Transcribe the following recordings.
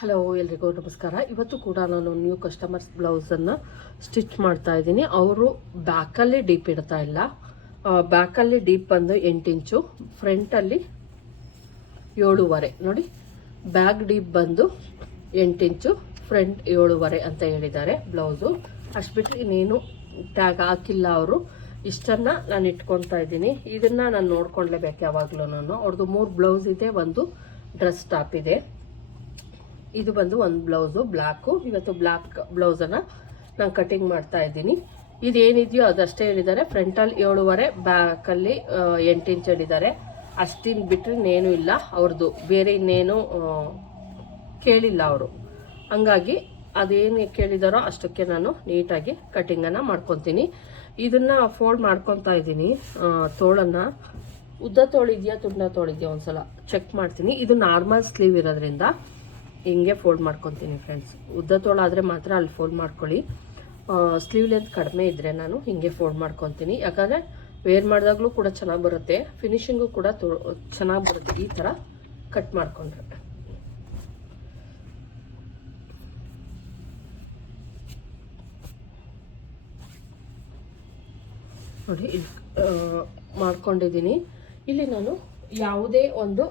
Hello ಎಲ್ರಿಗೂ ನಮಸ್ಕಾರ. ಇವತ್ತು ಕೂಡ ನಾನು ನ್ಯೂ ಕಸ್ಟಮರ್ಸ್ ಬ್ಲೌಸನ್ನು ಸ್ಟಿಚ್ ಮಾಡ್ತಾ ಇದ್ದೀನಿ. ಅವರು ಬ್ಯಾಕಲ್ಲಿ ಡೀಪ್ ಇಡ್ತಾ ಇಲ್ಲ. ಬ್ಯಾಕಲ್ಲಿ ಡೀಪ್ ಬಂದು ಎಂಟು ಇಂಚು ಫ್ರಂಟಲ್ಲಿ ಏಳುವರೆ. ನೋಡಿ ಬ್ಯಾಕ್ ಡೀಪ್ ಬಂದು ಎಂಟು ಇಂಚು ಫ್ರಂಟ್ ಏಳುವರೆ ಅಂತ ಹೇಳಿದ್ದಾರೆ ಬ್ಲೌಸು ಅಷ್ಟು ಬಿಟ್ಟು ಇನ್ನೇನು ಟ್ಯಾಗ್ ಹಾಕಿಲ್ಲ ಅವರು. ಇಷ್ಟನ್ನು ನಾನು ಇಟ್ಕೊತಾ ಇದ್ದೀನಿ. ಇದನ್ನು ನಾನು ನೋಡ್ಕೊಳ್ಲೇಬೇಕು ಯಾವಾಗಲೂ ನಾನು ಅವ್ರದ್ದು ಮೂರು ಬ್ಲೌಸ್ ಇದೆ, ಒಂದು ಡ್ರೆಸ್ ಟಾಪ್ ಇದೆ. ಇದು ಬಂದು ಒಂದು ಬ್ಲೌಸು ಬ್ಲ್ಯಾಕು ಇವತ್ತು ಬ್ಲ್ಯಾಕ್ ಬ್ಲೌಸನ್ನು ನಾನು ಕಟಿಂಗ್ ಮಾಡ್ತಾ ಇದ್ದೀನಿ. ಇದೇನಿದೆಯೋ ಅದಷ್ಟೇ ಹೇಳಿದ್ದಾರೆ. ಫ್ರಂಟಲ್ಲಿ ಏಳುವರೆ ಬ್ಯಾಕಲ್ಲಿ ಎಂಟು ಇಂಚ್ ಹೇಳಿದ್ದಾರೆ. ಅಷ್ಟಿನ ಬಿಟ್ಟರೆ ಇನ್ನೇನು ಇಲ್ಲ. ಅವ್ರದ್ದು ಬೇರೆ ಇನ್ನೇನು ಕೇಳಿಲ್ಲ ಅವರು. ಹಂಗಾಗಿ ಅದೇನು ಕೇಳಿದಾರೋ ಅಷ್ಟಕ್ಕೆ ನಾನು ನೀಟಾಗಿ ಕಟಿಂಗನ್ನು ಮಾಡ್ಕೊತೀನಿ. ಇದನ್ನು ಫೋಲ್ಡ್ ಮಾಡ್ಕೊತಾ ಇದ್ದೀನಿ ತೋಳನ್ನು. ಉದ್ದ ತೋಳಿದ್ಯಾ, ತುಂಡ ತೋಳಿದ್ಯಾ ಒಂದ್ಸಲ ಚೆಕ್ ಮಾಡ್ತೀನಿ. ಇದು ನಾರ್ಮಲ್ ಸ್ಲೀವ್ ಇರೋದ್ರಿಂದ. ಹಿಂಗೆ ಫೋಲ್ಡ್ ಮಾಡ್ಕೊತೀನಿ ಫ್ರೆಂಡ್ಸ್ ಉದ್ದ ತೋಳಾದರೆ ಮಾತ್ರ ಅಲ್ಲಿ ಫೋಲ್ಡ್ ಮಾಡ್ಕೊಳ್ಳಿ. ಸ್ಲೀವ್ ಲೆಂತ್ ಕಡಿಮೆ ಇದ್ದರೆ ನಾನು ಹಿಂಗೆ ಫೋಲ್ಡ್ ಮಾಡ್ಕೊತೀನಿ. ಯಾಕಂದರೆ ವೇರ್ ಮಾಡಿದಾಗಲೂ ಕೂಡ ಚೆನ್ನಾಗಿ ಬರುತ್ತೆ. ಫಿನಿಶಿಂಗು ಕೂಡ ಚೆನ್ನಾಗಿ ಬರುತ್ತೆ ಈ ಥರ ಕಟ್ ಮಾಡಿಕೊಂಡ್ರೆ. ನೋಡಿ ಇಲ್ಲಿ ಮಾಡ್ಕೊಂಡಿದ್ದೀನಿ. ಇಲ್ಲಿ ನಾನು ಯಾವುದೇ ಒಂದು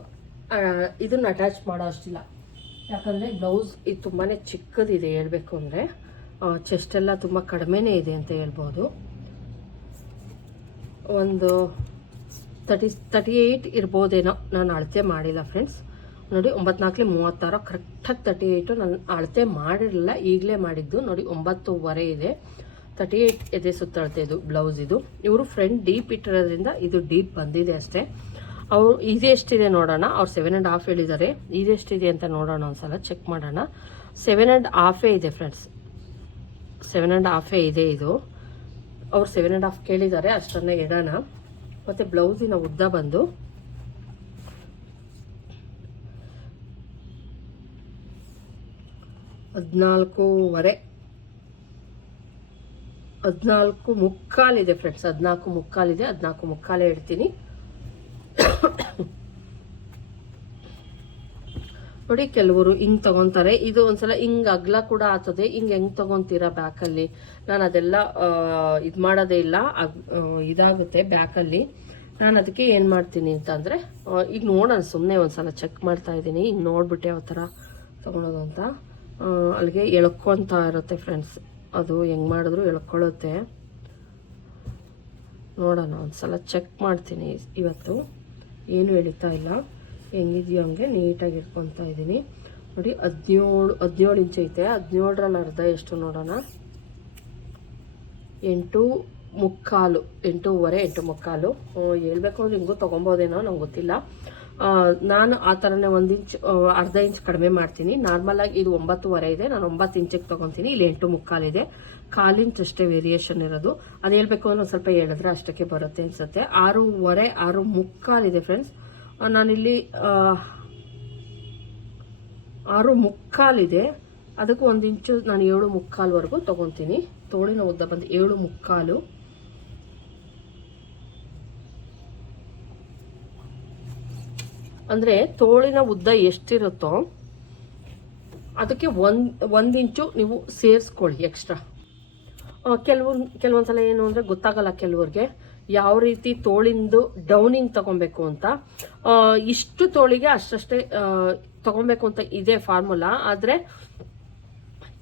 ಇದನ್ನ ಅಟ್ಯಾಚ್ ಮಾಡೋ ಅಷ್ಟಿಲ್ಲ. ಯಾಕಂದರೆ ಬ್ಲೌಸ್ ಇದು ತುಂಬಾ ಚಿಕ್ಕದಿದೆ ಹೇಳಬೇಕು ಅಂದರೆ ಚೆಸ್ಟ್ ಎಲ್ಲ ತುಂಬ ಕಡಿಮೆನೇ ಇದೆ ಅಂತ ಹೇಳ್ಬೋದು. ಒಂದು ತರ್ಟಿ ತರ್ಟಿ ಏಯ್ಟ್ ಇರ್ಬೋದೇನೋ ನಾನು ಅಳತೆ ಮಾಡಿಲ್ಲ ಫ್ರೆಂಡ್ಸ್ ನೋಡಿ ಒಂಬತ್ತು ನಾಲ್ಕಲೆ ಮೂವತ್ತಾರು ಕರೆಕ್ಟಾಗಿ ತರ್ಟಿ ಏಯ್ಟು ನಾನು ಅಳತೆ ಮಾಡಿರಲಿಲ್ಲ, ಈಗಲೇ ಮಾಡಿದ್ದು. ನೋಡಿ ಒಂಬತ್ತುವರೆ ಇದೆ. ತರ್ಟಿ ಏಯ್ಟ್ ಎದೆ ಸುತ್ತಳತೆ ಇದು, ಬ್ಲೌಸ್ ಇದು. ಇವರು ಫ್ರೆಂಡ್ ಡೀಪ್ ಇಟ್ಟಿರೋದ್ರಿಂದ ಇದು ಡೀಪ್ ಬಂದಿದೆ ಅಷ್ಟೇ. ಅವ್ರು ಇದೆಷ್ಟಿದೆ ನೋಡೋಣ. ಅವ್ರು ಸೆವೆನ್ ಆ್ಯಂಡ್ ಹಾಫ್ ಹೇಳಿದ್ದಾರೆ. ಇದೆಷ್ಟಿದೆ ಅಂತ ನೋಡೋಣ ಒಂದ್ಸಲ ಚೆಕ್ ಮಾಡೋಣ. ಸೆವೆನ್ ಆ್ಯಂಡ್ ಹಾಫೇ ಇದೆ ಫ್ರೆಂಡ್ಸ್ ಸೆವೆನ್ ಆ್ಯಂಡ್ ಹಾಫೇ ಇದೆ ಇದು. ಅವ್ರು ಸೆವೆನ್ ಆ್ಯಂಡ್ ಹಾಫ್ ಕೇಳಿದ್ದಾರೆ, ಅಷ್ಟನ್ನೇ ಇಡೋಣ ಮತ್ತು ಬ್ಲೌಸಿನ ಉದ್ದ ಬಂದು. ಹದಿನಾಲ್ಕೂವರೆ. ಹದಿನಾಲ್ಕು ಮುಕ್ಕಾಲಿದೆ ಫ್ರೆಂಡ್ಸ್ ಹದಿನಾಲ್ಕು ಮುಕ್ಕಾಲಿದೆ ಹದಿನಾಲ್ಕು ಮುಕ್ಕಾಲೇ ಇಡ್ತೀನಿ. ನೋಡಿ ಕೆಲವರು ಹಿಂಗೆ ತಗೊಂತಾರೆ. ಇದು ಒಂದ್ಸಲ ಹಿಂಗೆ ಅಗ್ಲ ಕೂಡ ಆಗ್ತದೆ ಹಿಂಗೆ ಹೆಂಗೆ ತಗೊಂತೀರಾ ಬ್ಯಾಕಲ್ಲಿ ನಾನು ಅದೆಲ್ಲ ಇದು ಮಾಡೋದೇ ಇಲ್ಲ. ಇದಾಗುತ್ತೆ ಬ್ಯಾಕಲ್ಲಿ ನಾನು ಅದಕ್ಕೆ ಏನು ಮಾಡ್ತೀನಿ ಅಂತಂದರೆ ಈಗ ನೋಡೋಣ ಸುಮ್ಮನೆ ಒಂದ್ಸಲ ಚೆಕ್ ಮಾಡ್ತಾ ಇದ್ದೀನಿ. ಈಗ ನೋಡ್ಬಿಟ್ಟೆ ಯಾವ ಥರ ತೊಗೊಳೋದು ಅಂತ. ಅಲ್ಲಿಗೆ ಎಳ್ಕೊತಾ ಇರುತ್ತೆ ಫ್ರೆಂಡ್ಸ್ ಅದು ಹೆಂಗೆ ಮಾಡಿದ್ರು ಎಳ್ಕೊಳ್ಳುತ್ತೆ. ನೋಡೋಣ, ಒಂದ್ಸಲ ಚೆಕ್ ಮಾಡ್ತೀನಿ ಇವತ್ತು. ಏನು ಎಳಿತಾ ಇಲ್ಲ. ಹೆಂಗಿದೆಯೋ ಹಂಗೆ ನೀಟಾಗಿ ಇಟ್ಕೊತಾ ಇದ್ದೀನಿ. ನೋಡಿ, ಹದಿನೇಳು ಹದಿನೇಳು ಇಂಚ್ ಐತೆ. ಹದಿನೇಳರಲ್ಲಿ ಅರ್ಧ ಎಷ್ಟು ನೋಡೋಣ. ಎಂಟು ಮುಕ್ಕಾಲು, ಎಂಟೂವರೆ, ಎಂಟು ಮುಕ್ಕಾಲು. ಹೇಳ್ಬೇಕು ಅಂದ್ರೆ ಹಿಂಗೂ ತೊಗೊಬೋದೇನೋ ನಂಗೆ ಗೊತ್ತಿಲ್ಲ. ನಾನು ಆ ಥರನೇ ಒಂದು ಇಂಚ್ ಅರ್ಧ ಇಂಚ್ ಕಡಿಮೆ ಮಾಡ್ತೀನಿ. ನಾರ್ಮಲಾಗಿ ಇದು ಒಂಬತ್ತುವರೆ ಇದೆ. ನಾನು ಒಂಬತ್ತು ಇಂಚಿಗೆ ತೊಗೊತೀನಿ. ಇಲ್ಲಿ ಎಂಟು ಮುಕ್ಕಾಲಿದೆ ಕಾಲು ಇಂಚ್ ಅಷ್ಟೇ ವೇರಿಯೇಷನ್ ಇರೋದು. ಅದು ಹೇಳ್ಬೇಕು ಅಂದ್ರೆ ಸ್ವಲ್ಪ ಹೇಳಿದ್ರೆ ಅಷ್ಟಕ್ಕೆ ಬರುತ್ತೆ ಅನ್ಸುತ್ತೆ. ಆರೂವರೆ ಆರು ಮುಕ್ಕಾಲಿದೆ ಫ್ರೆಂಡ್ಸ್ ನಾನಿಲ್ಲಿ ಆರು ಮುಕ್ಕಾಲಿದೆ ಅದಕ್ಕೂ ಒಂದು ಇಂಚು ನಾನು ಏಳು ಮುಕ್ಕಾಲ್ವರೆಗೂ ತೊಗೊತೀನಿ. ತೋಳಿನ ಉದ್ದ ಬಂದು ಏಳು ಮುಕ್ಕಾಲು ಅಂದರೆ ತೋಳಿನ ಉದ್ದ ಎಷ್ಟಿರುತ್ತೋ ಅದಕ್ಕೆ ಒಂದು ಒಂದು ಇಂಚು ನೀವು ಸೇರಿಸ್ಕೊಳ್ಳಿ ಎಕ್ಸ್ಟ್ರಾ ಕೆಲವೊಂದು ಕೆಲವೊಂದ್ಸಲ ಏನು ಅಂದರೆ ಗೊತ್ತಾಗಲ್ಲ ಕೆಲವ್ರಿಗೆ ಯಾವ ರೀತಿ ತೋಳಿಂದು ಡೌನಿಂಗ್ ತಗೊಬೇಕು ಅಂತ. ಇಷ್ಟು ತೋಳಿಗೆ ಅಷ್ಟಷ್ಟೇ ತಗೊಬೇಕು ಅಂತ ಇದೆ ಫಾರ್ಮುಲಾ, ಆದರೆ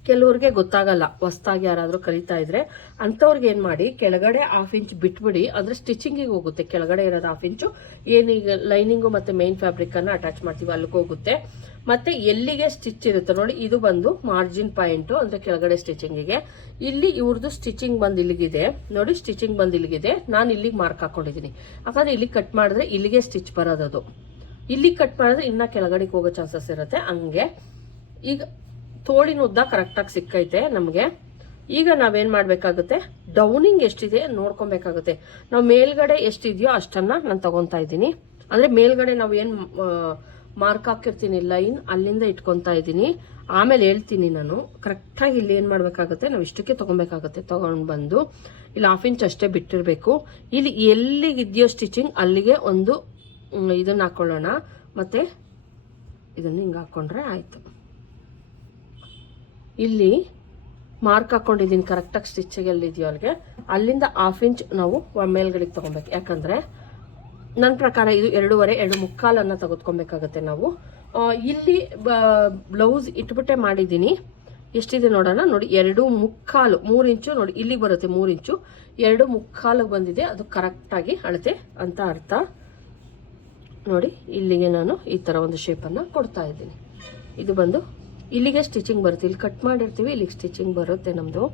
ಕೆಲವ್ರಿಗೆ ಗೊತ್ತಾಗಲ್ಲ. ಹೊಸ್ದಾಗಿ ಯಾರಾದರೂ ಕಲಿತಾ ಇದ್ರೆ ಅಂಥವ್ರಿಗೆ ಏನು ಮಾಡಿ, ಕೆಳಗಡೆ ಹಾಫ್ ಇಂಚ್ ಬಿಟ್ಬಿಡಿ, ಅಂದರೆ ಸ್ಟಿಚಿಂಗಿಗೆ ಹೋಗುತ್ತೆ. ಕೆಳಗಡೆ ಇರೋದು ಹಾಫ್ ಇಂಚು ಏನೀಗ ಲೈನಿಂಗು ಮತ್ತು ಮೇನ್ ಫ್ಯಾಬ್ರಿಕನ್ನು ಅಟ್ಯಾಚ್ ಮಾಡ್ತೀವಿ ಅಲ್ಲಿಗೆ ಹೋಗುತ್ತೆ. ಮತ್ತೆ ಎಲ್ಲಿಗೆ ಸ್ಟಿಚ್ ಇರುತ್ತೆ ನೋಡಿ, ಇದು ಬಂದು ಮಾರ್ಜಿನ್ ಪಾಯಿಂಟು ಅಂದರೆ ಕೆಳಗಡೆ ಸ್ಟಿಚಿಂಗಿಗೆ ಇಲ್ಲಿ ಇವ್ರದ್ದು ಸ್ಟಿಚಿಂಗ್ ಬಂದು ಇಲ್ಲಿಗಿದೆ. ನೋಡಿ ಸ್ಟಿಚಿಂಗ್ ಬಂದು ಇಲ್ಲಿಗಿದೆ. ನಾನು ಇಲ್ಲಿಗೆ ಮಾರ್ಕ್ ಹಾಕೊಂಡಿದ್ದೀನಿ ಯಾಕಂದರೆ ಇಲ್ಲಿ ಕಟ್ ಮಾಡಿದ್ರೆ ಇಲ್ಲಿಗೆ ಸ್ಟಿಚ್ ಬರೋದದು. ಇಲ್ಲಿ ಕಟ್ ಮಾಡಿದ್ರೆ ಇನ್ನ ಕೆಳಗಡೆಗೆ ಹೋಗೋ ಚಾನ್ಸಸ್ ಇರುತ್ತೆ. ಹಂಗೆ. ಈಗ ತೋಳಿನ ಉದ್ದ ಕರೆಕ್ಟಾಗಿ ಸಿಕ್ಕೈತೆ ನಮಗೆ. ಈಗ ನಾವೇನು ಮಾಡಬೇಕಾಗುತ್ತೆ? ಡೌನಿಂಗ್ ಎಷ್ಟಿದೆ ನೋಡ್ಕೊಬೇಕಾಗುತ್ತೆ. ನಾವು ಮೇಲ್ಗಡೆ ಎಷ್ಟಿದೆಯೋ ಅಷ್ಟನ್ನು ನಾನು ತಗೊತಾ ಇದ್ದೀನಿ. ಅಂದರೆ ಮೇಲ್ಗಡೆ ನಾವು ಏನು ಮಾರ್ಕ್ ಹಾಕಿರ್ತೀನಿ ಲೈನ್ ಅಲ್ಲಿಂದ ಇಟ್ಕೊತಾ ಇದ್ದೀನಿ. ಆಮೇಲೆ ಹೇಳ್ತೀನಿ ನಾನು ಕರೆಕ್ಟಾಗಿ ಇಲ್ಲಿ ಏನು ಮಾಡಬೇಕಾಗುತ್ತೆ, ನಾವು ಇಷ್ಟಕ್ಕೆ ತೊಗೊಬೇಕಾಗುತ್ತೆ, ತೊಗೊಂಡು ಬಂದು. ಇಲ್ಲಿ ಹಾಫ್ ಇಂಚ್ ಅಷ್ಟೇ ಬಿಟ್ಟಿರಬೇಕು. ಇಲ್ಲಿ ಎಲ್ಲಿಗಿದೆಯೋ ಸ್ಟಿಚಿಂಗ್ ಅಲ್ಲಿಗೆ ಒಂದು ಇದನ್ನು ಹಾಕ್ಕೊಳ್ಳೋಣ ಮತ್ತು ಇದನ್ನು ಹಿಂಗೆ ಹಾಕ್ಕೊಂಡ್ರೆ ಆಯಿತು. ಇಲ್ಲಿ ಮಾರ್ಕ್ ಹಾಕೊಂಡಿದ್ದೀನಿ ಕರೆಕ್ಟಾಗಿ ಸ್ಟಿಚಿಗೆ ಎಲ್ಲಿದೆಯೋ ಅಲ್ಲಿಗೆ. ಅಲ್ಲಿಂದ ಹಾಫ್ ಇಂಚ್ ನಾವು ಮೇಲ್ಗಡೆಗೆ ತೊಗೊಬೇಕು. ಯಾಕಂದರೆ ನನ್ನ ಪ್ರಕಾರ ಇದು ಎರಡೂವರೆ, ಎರಡು ಮುಕ್ಕಾಲನ್ನು ತೆಗೆದುಕೊಬೇಕಾಗತ್ತೆ ನಾವು. ಇಲ್ಲಿ ಬ್ಲೌಸ್ ಇಟ್ಬಿಟ್ಟೆ ಮಾಡಿದ್ದೀನಿ. ಎಷ್ಟಿದೆ ನೋಡೋಣ, ನೋಡಿ, ಎರಡು ಮುಕ್ಕಾಲು, ಮೂರು ಇಂಚು, ನೋಡಿ, ಇಲ್ಲಿಗೆ ಬರುತ್ತೆ ಮೂರು ಇಂಚು. ಎರಡು ಮುಕ್ಕಾಲು ಬಂದಿದೆ, ಅದು ಕರೆಕ್ಟಾಗಿ ಅಳತೆ ಅಂತ ಅರ್ಥ. ನೋಡಿ, ಇಲ್ಲಿಗೆ ನಾನು ಈ ಥರ ಒಂದು ಶೇಪನ್ನು ಕೊಡ್ತಾ ಇದ್ದೀನಿ. ಇದು ಬಂದು, ಇಲ್ಲಿಗೆ ಸ್ಟಿಚಿಂಗ್ ಬರುತ್ತೆ, ಇಲ್ಲಿ ಕಟ್ ಮಾಡಿರ್ತೀವಿ, ಇಲ್ಲಿಗೆ ಸ್ಟಿಚಿಂಗ್ ಬರುತ್ತೆ ನಮ್ಮದು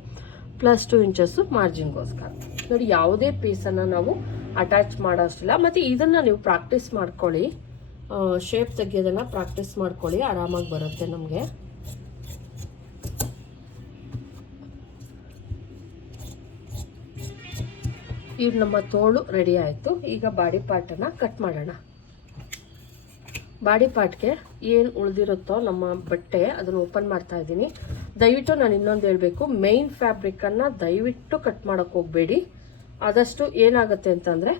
ಪ್ಲಸ್ ಟು ಇಂಚಸ್ಸು ಮಾರ್ಜಿನ್ಗೋಸ್ಕರ ನೋಡಿ, ಯಾವುದೇ ಪೀಸನ್ನು ನಾವು ಅಟ್ಯಾಚ್ ಮಾಡೋಷ್ಟಿಲ್ಲ. ಮತ್ತು ಇದನ್ನು ನೀವು ಪ್ರಾಕ್ಟೀಸ್ ಮಾಡ್ಕೊಳ್ಳಿ. ಶೇಪ್ ತೆಗಿಯೋದನ್ನು ಪ್ರಾಕ್ಟೀಸ್ ಮಾಡ್ಕೊಳ್ಳಿ. ಆರಾಮಾಗಿ ಬರುತ್ತೆ ನಮಗೆ. ಈಗ ನಮ್ಮ ತೋಳು ರೆಡಿ ಆಯಿತು. ಈಗ ಬಾಡಿ ಪಾರ್ಟನ್ನು ಕಟ್ ಮಾಡೋಣ. ಬಾಡಿ ಪಾರ್ಟ್ಗೆ ಏನು ಉಳಿದಿರುತ್ತೋ ನಮ್ಮ ಬಟ್ಟೆ ಅದನ್ನು ಓಪನ್ ಮಾಡ್ತಾ ಇದ್ದೀನಿ. ದಯವಿಟ್ಟು ನಾನು ಇನ್ನೊಂದು ಹೇಳಬೇಕು. ಮೇಯ್ನ್ ಫ್ಯಾಬ್ರಿಕ್ಕನ್ನು ದಯವಿಟ್ಟು ಕಟ್ ಮಾಡೋಕ್ಕೆ ಹೋಗಬೇಡಿ. ಆದಷ್ಟು ಏನಾಗುತ್ತೆ ಅಂತಂದರೆ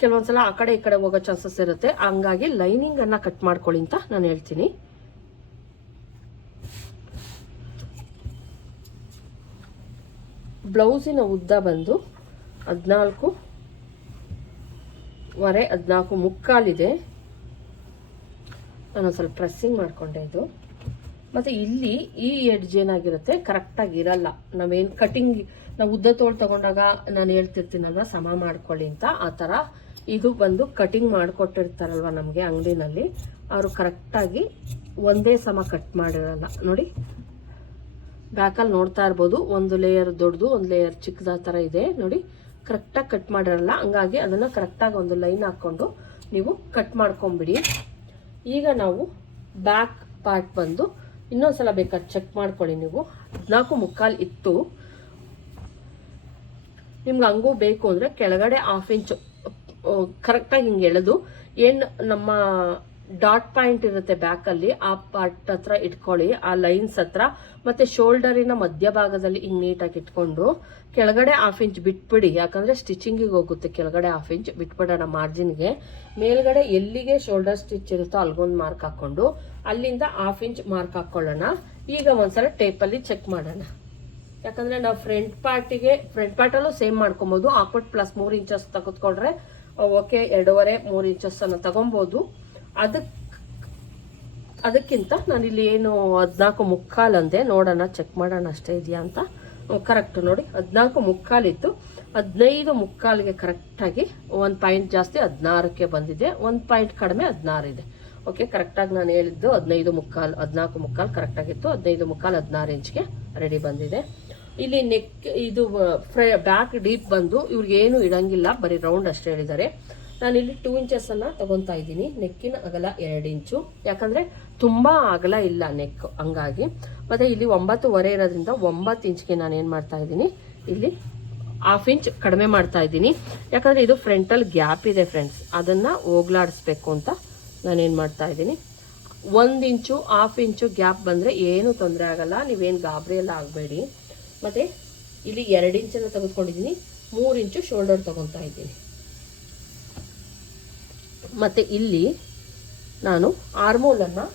ಕೆಲವೊಂದ್ಸಲ ಆ ಕಡೆ ಈ ಕಡೆ ಹೋಗೋ ಚಾನ್ಸಸ್ ಇರುತ್ತೆ. ಹಂಗಾಗಿ ಲೈನಿಂಗನ್ನು ಕಟ್ ಮಾಡ್ಕೊಳ್ಳಿ ಅಂತ ನಾನು ಹೇಳ್ತೀನಿ. ಬ್ಲೌಸಿನ ಉದ್ದ ಬಂದು ಹದಿನಾಲ್ಕು ವರೆ ಹದಿನಾಲ್ಕು ಮುಕ್ಕಾಲಿದೆ. ನಾನು ಸ್ವಲ್ಪ ಪ್ರೆಸ್ಸಿಂಗ್ ಮಾಡಿಕೊಂಡೆ ಇದು. ಮತ್ತು ಇಲ್ಲಿ ಈ ಎಡ್ಜ್ ಏನಾಗಿರುತ್ತೆ? ಕರೆಕ್ಟಾಗಿ ಇರಲ್ಲ. ನಾವೇನು ಕಟಿಂಗ್ ನಾವು ಉದ್ದ ತೋಳು ತಗೊಂಡಾಗ ನಾನು ಹೇಳ್ತಿರ್ತೀನಲ್ವ, ಸಮ ಮಾಡ್ಕೊಳ್ಳಿ ಅಂತ. ಆ ಥರ ಇದು ಬಂದು ಕಟಿಂಗ್ ಮಾಡಿಕೊಟ್ಟಿರ್ತಾರಲ್ವ ನಮಗೆ ಅಂಗಡಿನಲ್ಲಿ. ಅವರು ಕರೆಕ್ಟಾಗಿ ಒಂದೇ ಸಮ ಕಟ್ ಮಾಡಿರಲ್ಲ. ನೋಡಿ. ಬ್ಯಾಕಲ್ಲಿ ನೋಡ್ತಾ ಇರ್ಬೋದು. ಒಂದು ಲೇಯರ್ ದೊಡ್ಡದು, ಒಂದು ಲೇಯರ್ ಚಿಕ್ಕದ ಥರ ಇದೆ. ನೋಡಿ. ಕರೆಕ್ಟಾಗಿ ಕಟ್ ಮಾಡಿರಲ್ಲ. ಹಂಗಾಗಿ ಅದನ್ನು ಕರೆಕ್ಟಾಗಿ ಒಂದು ಲೈನ್ ಹಾಕ್ಕೊಂಡು ನೀವು ಕಟ್ ಮಾಡ್ಕೊಂಬಿಡಿ ಈಗ ನಾವು ಬ್ಯಾಕ್ ಪಾರ್ಟ್ ಬಂದು ಇನ್ನೊಂದ್ಸಲ ಬೇಕಾದ್ರೆ ಚೆಕ್ ಮಾಡ್ಕೊಳ್ಳಿ ನೀವು. ಹದಿನಾಲ್ಕು ಮುಕ್ಕಾಲು ಇತ್ತು. ನಿಮ್ಗೆ ಹಂಗೂ ಬೇಕು ಅಂದರೆ ಕೆಳಗಡೆ ಹಾಫ್ ಇಂಚ್ ಕರೆಕ್ಟಾಗಿ ಹಿಂಗೆ ಎಳೆದು, ಏನು ನಮ್ಮ ಡಾಟ್ ಪಾಯಿಂಟ್ ಇರುತ್ತೆ ಬ್ಯಾಕಲ್ಲಿ ಆ ಪಾರ್ಟ್ ಹತ್ರ ಇಟ್ಕೊಳ್ಳಿ, ಆ ಲೈನ್ಸ್ ಹತ್ರ, ಮತ್ತೆ ಶೋಲ್ಡರಿನ ಮಧ್ಯಭಾಗದಲ್ಲಿ ಹಿಂಗೆ ನೀಟಾಗಿ ಇಟ್ಕೊಂಡು, ಕೆಳಗಡೆ ಹಾಫ್ ಇಂಚ್ ಬಿಟ್ಬಿಡಿ. ಯಾಕಂದ್ರೆ ಸ್ಟಿಚಿಂಗಿಗೆ ಹೋಗುತ್ತೆ, ಕೆಳಗಡೆ ಹಾಫ್ ಇಂಚ್ ಬಿಟ್ಬಿಡೋಣ ಮಾರ್ಜಿನ್ಗೆ ಮೇಲ್ಗಡೆ ಎಲ್ಲಿಗೆ ಶೋಲ್ಡರ್ ಸ್ಟಿಚ್ ಇರುತ್ತೋ ಅಲ್ಗೊಂದು ಮಾರ್ಕ್ ಹಾಕೊಂಡು ಅಲ್ಲಿಂದ ಹಾಫ್ ಇಂಚ್ ಮಾರ್ಕ್ ಹಾಕೊಳ್ಳೋಣ. ಈಗ ಒಂದ್ಸಲ ಟೇಪಲ್ಲಿ ಚೆಕ್ ಮಾಡೋಣ. ಯಾಕಂದ್ರೆ ನಾವು ಫ್ರಂಟ್ ಪಾರ್ಟಿಗೆ ಫ್ರಂಟ್ ಪಾರ್ಟಲ್ಲೂ ಸೇಮ್ ಮಾಡ್ಕೊಬೋದು. ಹಾಕ್ಬಿಟ್ಟು ಪ್ಲಸ್ ಮೂರು ಇಂಚಸ್ ತೆಗೆದುಕೊಂಡ್ರೆ, ಓಕೆ, ಎರಡೂವರೆ, ಮೂರು ಇಂಚಸ್ ಅನ್ನು ತಗೊಬೋದು. ಅದಕ್ಕೆ ಅದಕ್ಕಿಂತ ನಾನಿಲ್ಲಿ ಏನು ಹದಿನಾಲ್ಕು ಮುಕ್ಕಾಲು ಅಂದೆ. ನೋಡೋಣ ಚೆಕ್ ಮಾಡೋಣ ಅಷ್ಟೇ ಇದೆಯಾ ಅಂತ. ಕರೆಕ್ಟ್ ನೋಡಿ. ಹದಿನಾಲ್ಕು ಮುಕ್ಕಾಲಿತ್ತು ಹದಿನೈದು ಮುಕ್ಕಾಲಿಗೆ ಕರೆಕ್ಟಾಗಿ ಒಂದು ಪಾಯಿಂಟ್ ಜಾಸ್ತಿ ಹದಿನಾರಕ್ಕೆ ಬಂದಿದೆ. ಒಂದು ಪಾಯಿಂಟ್ ಕಡಿಮೆ ಹದಿನಾರು ಇದೆ. ಓಕೆ, ಕರೆಕ್ಟಾಗಿ ನಾನು ಹೇಳಿದ್ದು ಹದಿನೈದು ಮುಕ್ಕಾಲು, ಹದಿನಾಲ್ಕು ಮುಕ್ಕಾಲು ಕರೆಕ್ಟಾಗಿತ್ತು. ಹದಿನೈದು ಮುಕ್ಕಾಲು ಹದಿನಾರು ಇಂಚ್ಗೆ ರೆಡಿ ಬಂದಿದೆ. ಇಲ್ಲಿ ನೆಕ್ ಇದು ಫ್ರೈ ಬ್ಯಾಕ್ ಡೀಪ್ ಬಂದು ಇವ್ರಿಗೆ ಏನು ಇಡಂಗಿಲ್ಲ, ಬರೀ ರೌಂಡ್ ಅಷ್ಟೇ ಹೇಳಿದ್ದಾರೆ. ನಾನು ಇಲ್ಲಿ ಟೂ ಇಂಚಸ್ ಅನ್ನ ತಗೊಂತಾ ಇದ್ದೀನಿ. ನೆಕ್ಕಿನ ಅಗಲ ಎರಡು ಇಂಚು. ಯಾಕಂದ್ರೆ ತುಂಬಾ ಅಗಲ ಇಲ್ಲ ನೆಕ್ ಹಂಗಾಗಿ. ಮತ್ತೆ ಇಲ್ಲಿ ಒಂಬತ್ತುವರೆ ಇರೋದ್ರಿಂದ ಒಂಬತ್ತು ಇಂಚ್ಗೆ ನಾನು ಏನು ಮಾಡ್ತಾ ಇದ್ದೀನಿ, ಇಲ್ಲಿ ಹಾಫ್ ಇಂಚ್ ಕಡಿಮೆ ಮಾಡ್ತಾ ಇದ್ದೀನಿ. ಯಾಕಂದ್ರೆ ಇದು ಫ್ರಂಟಲ್ಲಿ ಗ್ಯಾಪ್ ಇದೆ ಫ್ರೆಂಡ್ಸ್ ಅದನ್ನ ಹೋಗ್ಲಾಡಿಸ್ಬೇಕು ಅಂತ ನಾನೇನು ಮಾಡ್ತಾ ಇದ್ದೀನಿ. ಒಂದು ಇಂಚು ಹಾಫ್ ಇಂಚು ಗ್ಯಾಪ್ ಬಂದರೆ ಏನು ತೊಂದರೆ ಆಗಲ್ಲ. ನೀವೇನು ಗಾಬರಿ ಎಲ್ಲ ಆಗಬೇಡಿ. ಮತ್ತು ಇಲ್ಲಿ ಎರಡು ಇಂಚನ್ನು ತೆಗೆದುಕೊಂಡಿದ್ದೀನಿ. ಮೂರು ಇಂಚು ಶೋಲ್ಡರ್ ತೊಗೊತಾ ಇದ್ದೀನಿ. ಮತ್ತು ಇಲ್ಲಿ ನಾನು ಆರ್ಮೋಲನ್ನು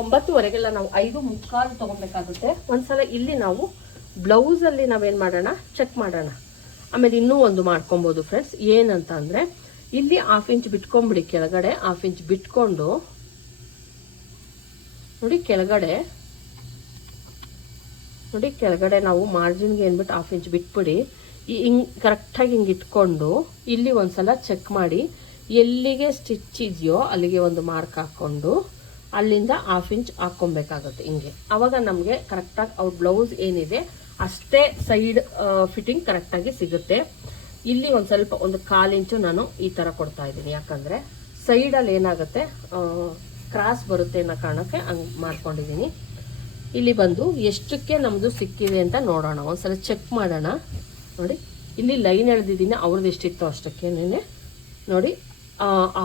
ಒಂಬತ್ತುವರೆಗೆಲ್ಲ ನಾವು ಐದು ಮುಕ್ಕಾಲು ತೊಗೊಬೇಕಾಗುತ್ತೆ ಒಂದ್ಸಲ ಇಲ್ಲಿ ನಾವು ಬ್ಲೌಸಲ್ಲಿ ನಾವೇನು ಮಾಡೋಣ? ಚೆಕ್ ಮಾಡೋಣ. ಆಮೇಲೆ ಇನ್ನೂ ಒಂದು ಮಾಡ್ಕೊಬೋದು ಫ್ರೆಂಡ್ಸ್ ಏನಂತ ಅಂದರೆ ಇಲ್ಲಿ ಹಾಫ್ ಇಂಚ್ ಬಿಟ್ಕೊಂಡ್ಬಿಡಿ ಕೆಳಗಡೆ ಹಾಫ್ ಇಂಚ್ ಬಿಟ್ಕೊಂಡು, ನೋಡಿ ಕೆಳಗಡೆ ನೋಡಿ ಕೆಳಗಡೆ ನಾವು ಮಾರ್ಜಿನ್ಗೆ ಏನ್ಬಿಟ್ಟು ಹಾಫ್ ಇಂಚ್ ಬಿಟ್ಬಿಡಿ. ಈ ಹಿಂಗೆ ಕರೆಕ್ಟಾಗಿ ಹಿಂಗೆ ಇಟ್ಕೊಂಡು, ಇಲ್ಲಿ ಒಂದ್ಸಲ ಚೆಕ್ ಮಾಡಿ, ಎಲ್ಲಿಗೆ ಸ್ಟಿಚ್ ಇದೆಯೋ ಅಲ್ಲಿಗೆ ಒಂದು ಮಾರ್ಕ್ ಹಾಕ್ಕೊಂಡು, ಅಲ್ಲಿಂದ ಹಾಫ್ ಇಂಚ್ ಹಾಕ್ಕೊಬೇಕಾಗುತ್ತೆ ಹಿಂಗೆ. ಅವಾಗ ನಮಗೆ ಕರೆಕ್ಟಾಗಿ ಅವ್ರ ಬ್ಲೌಸ್ ಏನಿದೆ, ಅಷ್ಟೇ ಸೈಡ್ ಫಿಟ್ಟಿಂಗ್ ಕರೆಕ್ಟಾಗಿ ಸಿಗುತ್ತೆ. ಇಲ್ಲಿ ಒಂದು ಸ್ವಲ್ಪ ಒಂದು ಕಾಲು ಇಂಚು ನಾನು ಈ ಥರ ಕೊಡ್ತಾ ಇದ್ದೀನಿ. ಯಾಕಂದರೆ ಸೈಡಲ್ಲಿ ಏನಾಗುತ್ತೆ ಕ್ರಾಸ್ ಬರುತ್ತೆ ಅನ್ನೋ ಕಾರಣಕ್ಕೆ ಹಂಗೆ ಮಾಡ್ಕೊಂಡಿದ್ದೀನಿ. ಇಲ್ಲಿ ಬಂದು ಎಷ್ಟಕ್ಕೆ ನಮ್ಮದು ಸಿಕ್ಕಿದೆ ಅಂತ ನೋಡೋಣ. ಒಂದ್ಸಲ ಚೆಕ್ ಮಾಡೋಣ. ನೋಡಿ, ಇಲ್ಲಿ ಲೈನ್ ಎಳೆದಿದ್ದೀನಿ. ಅವ್ರದ್ದು ಎಷ್ಟಿತ್ತು ಅಷ್ಟಕ್ಕೇನೆ ನೋಡಿ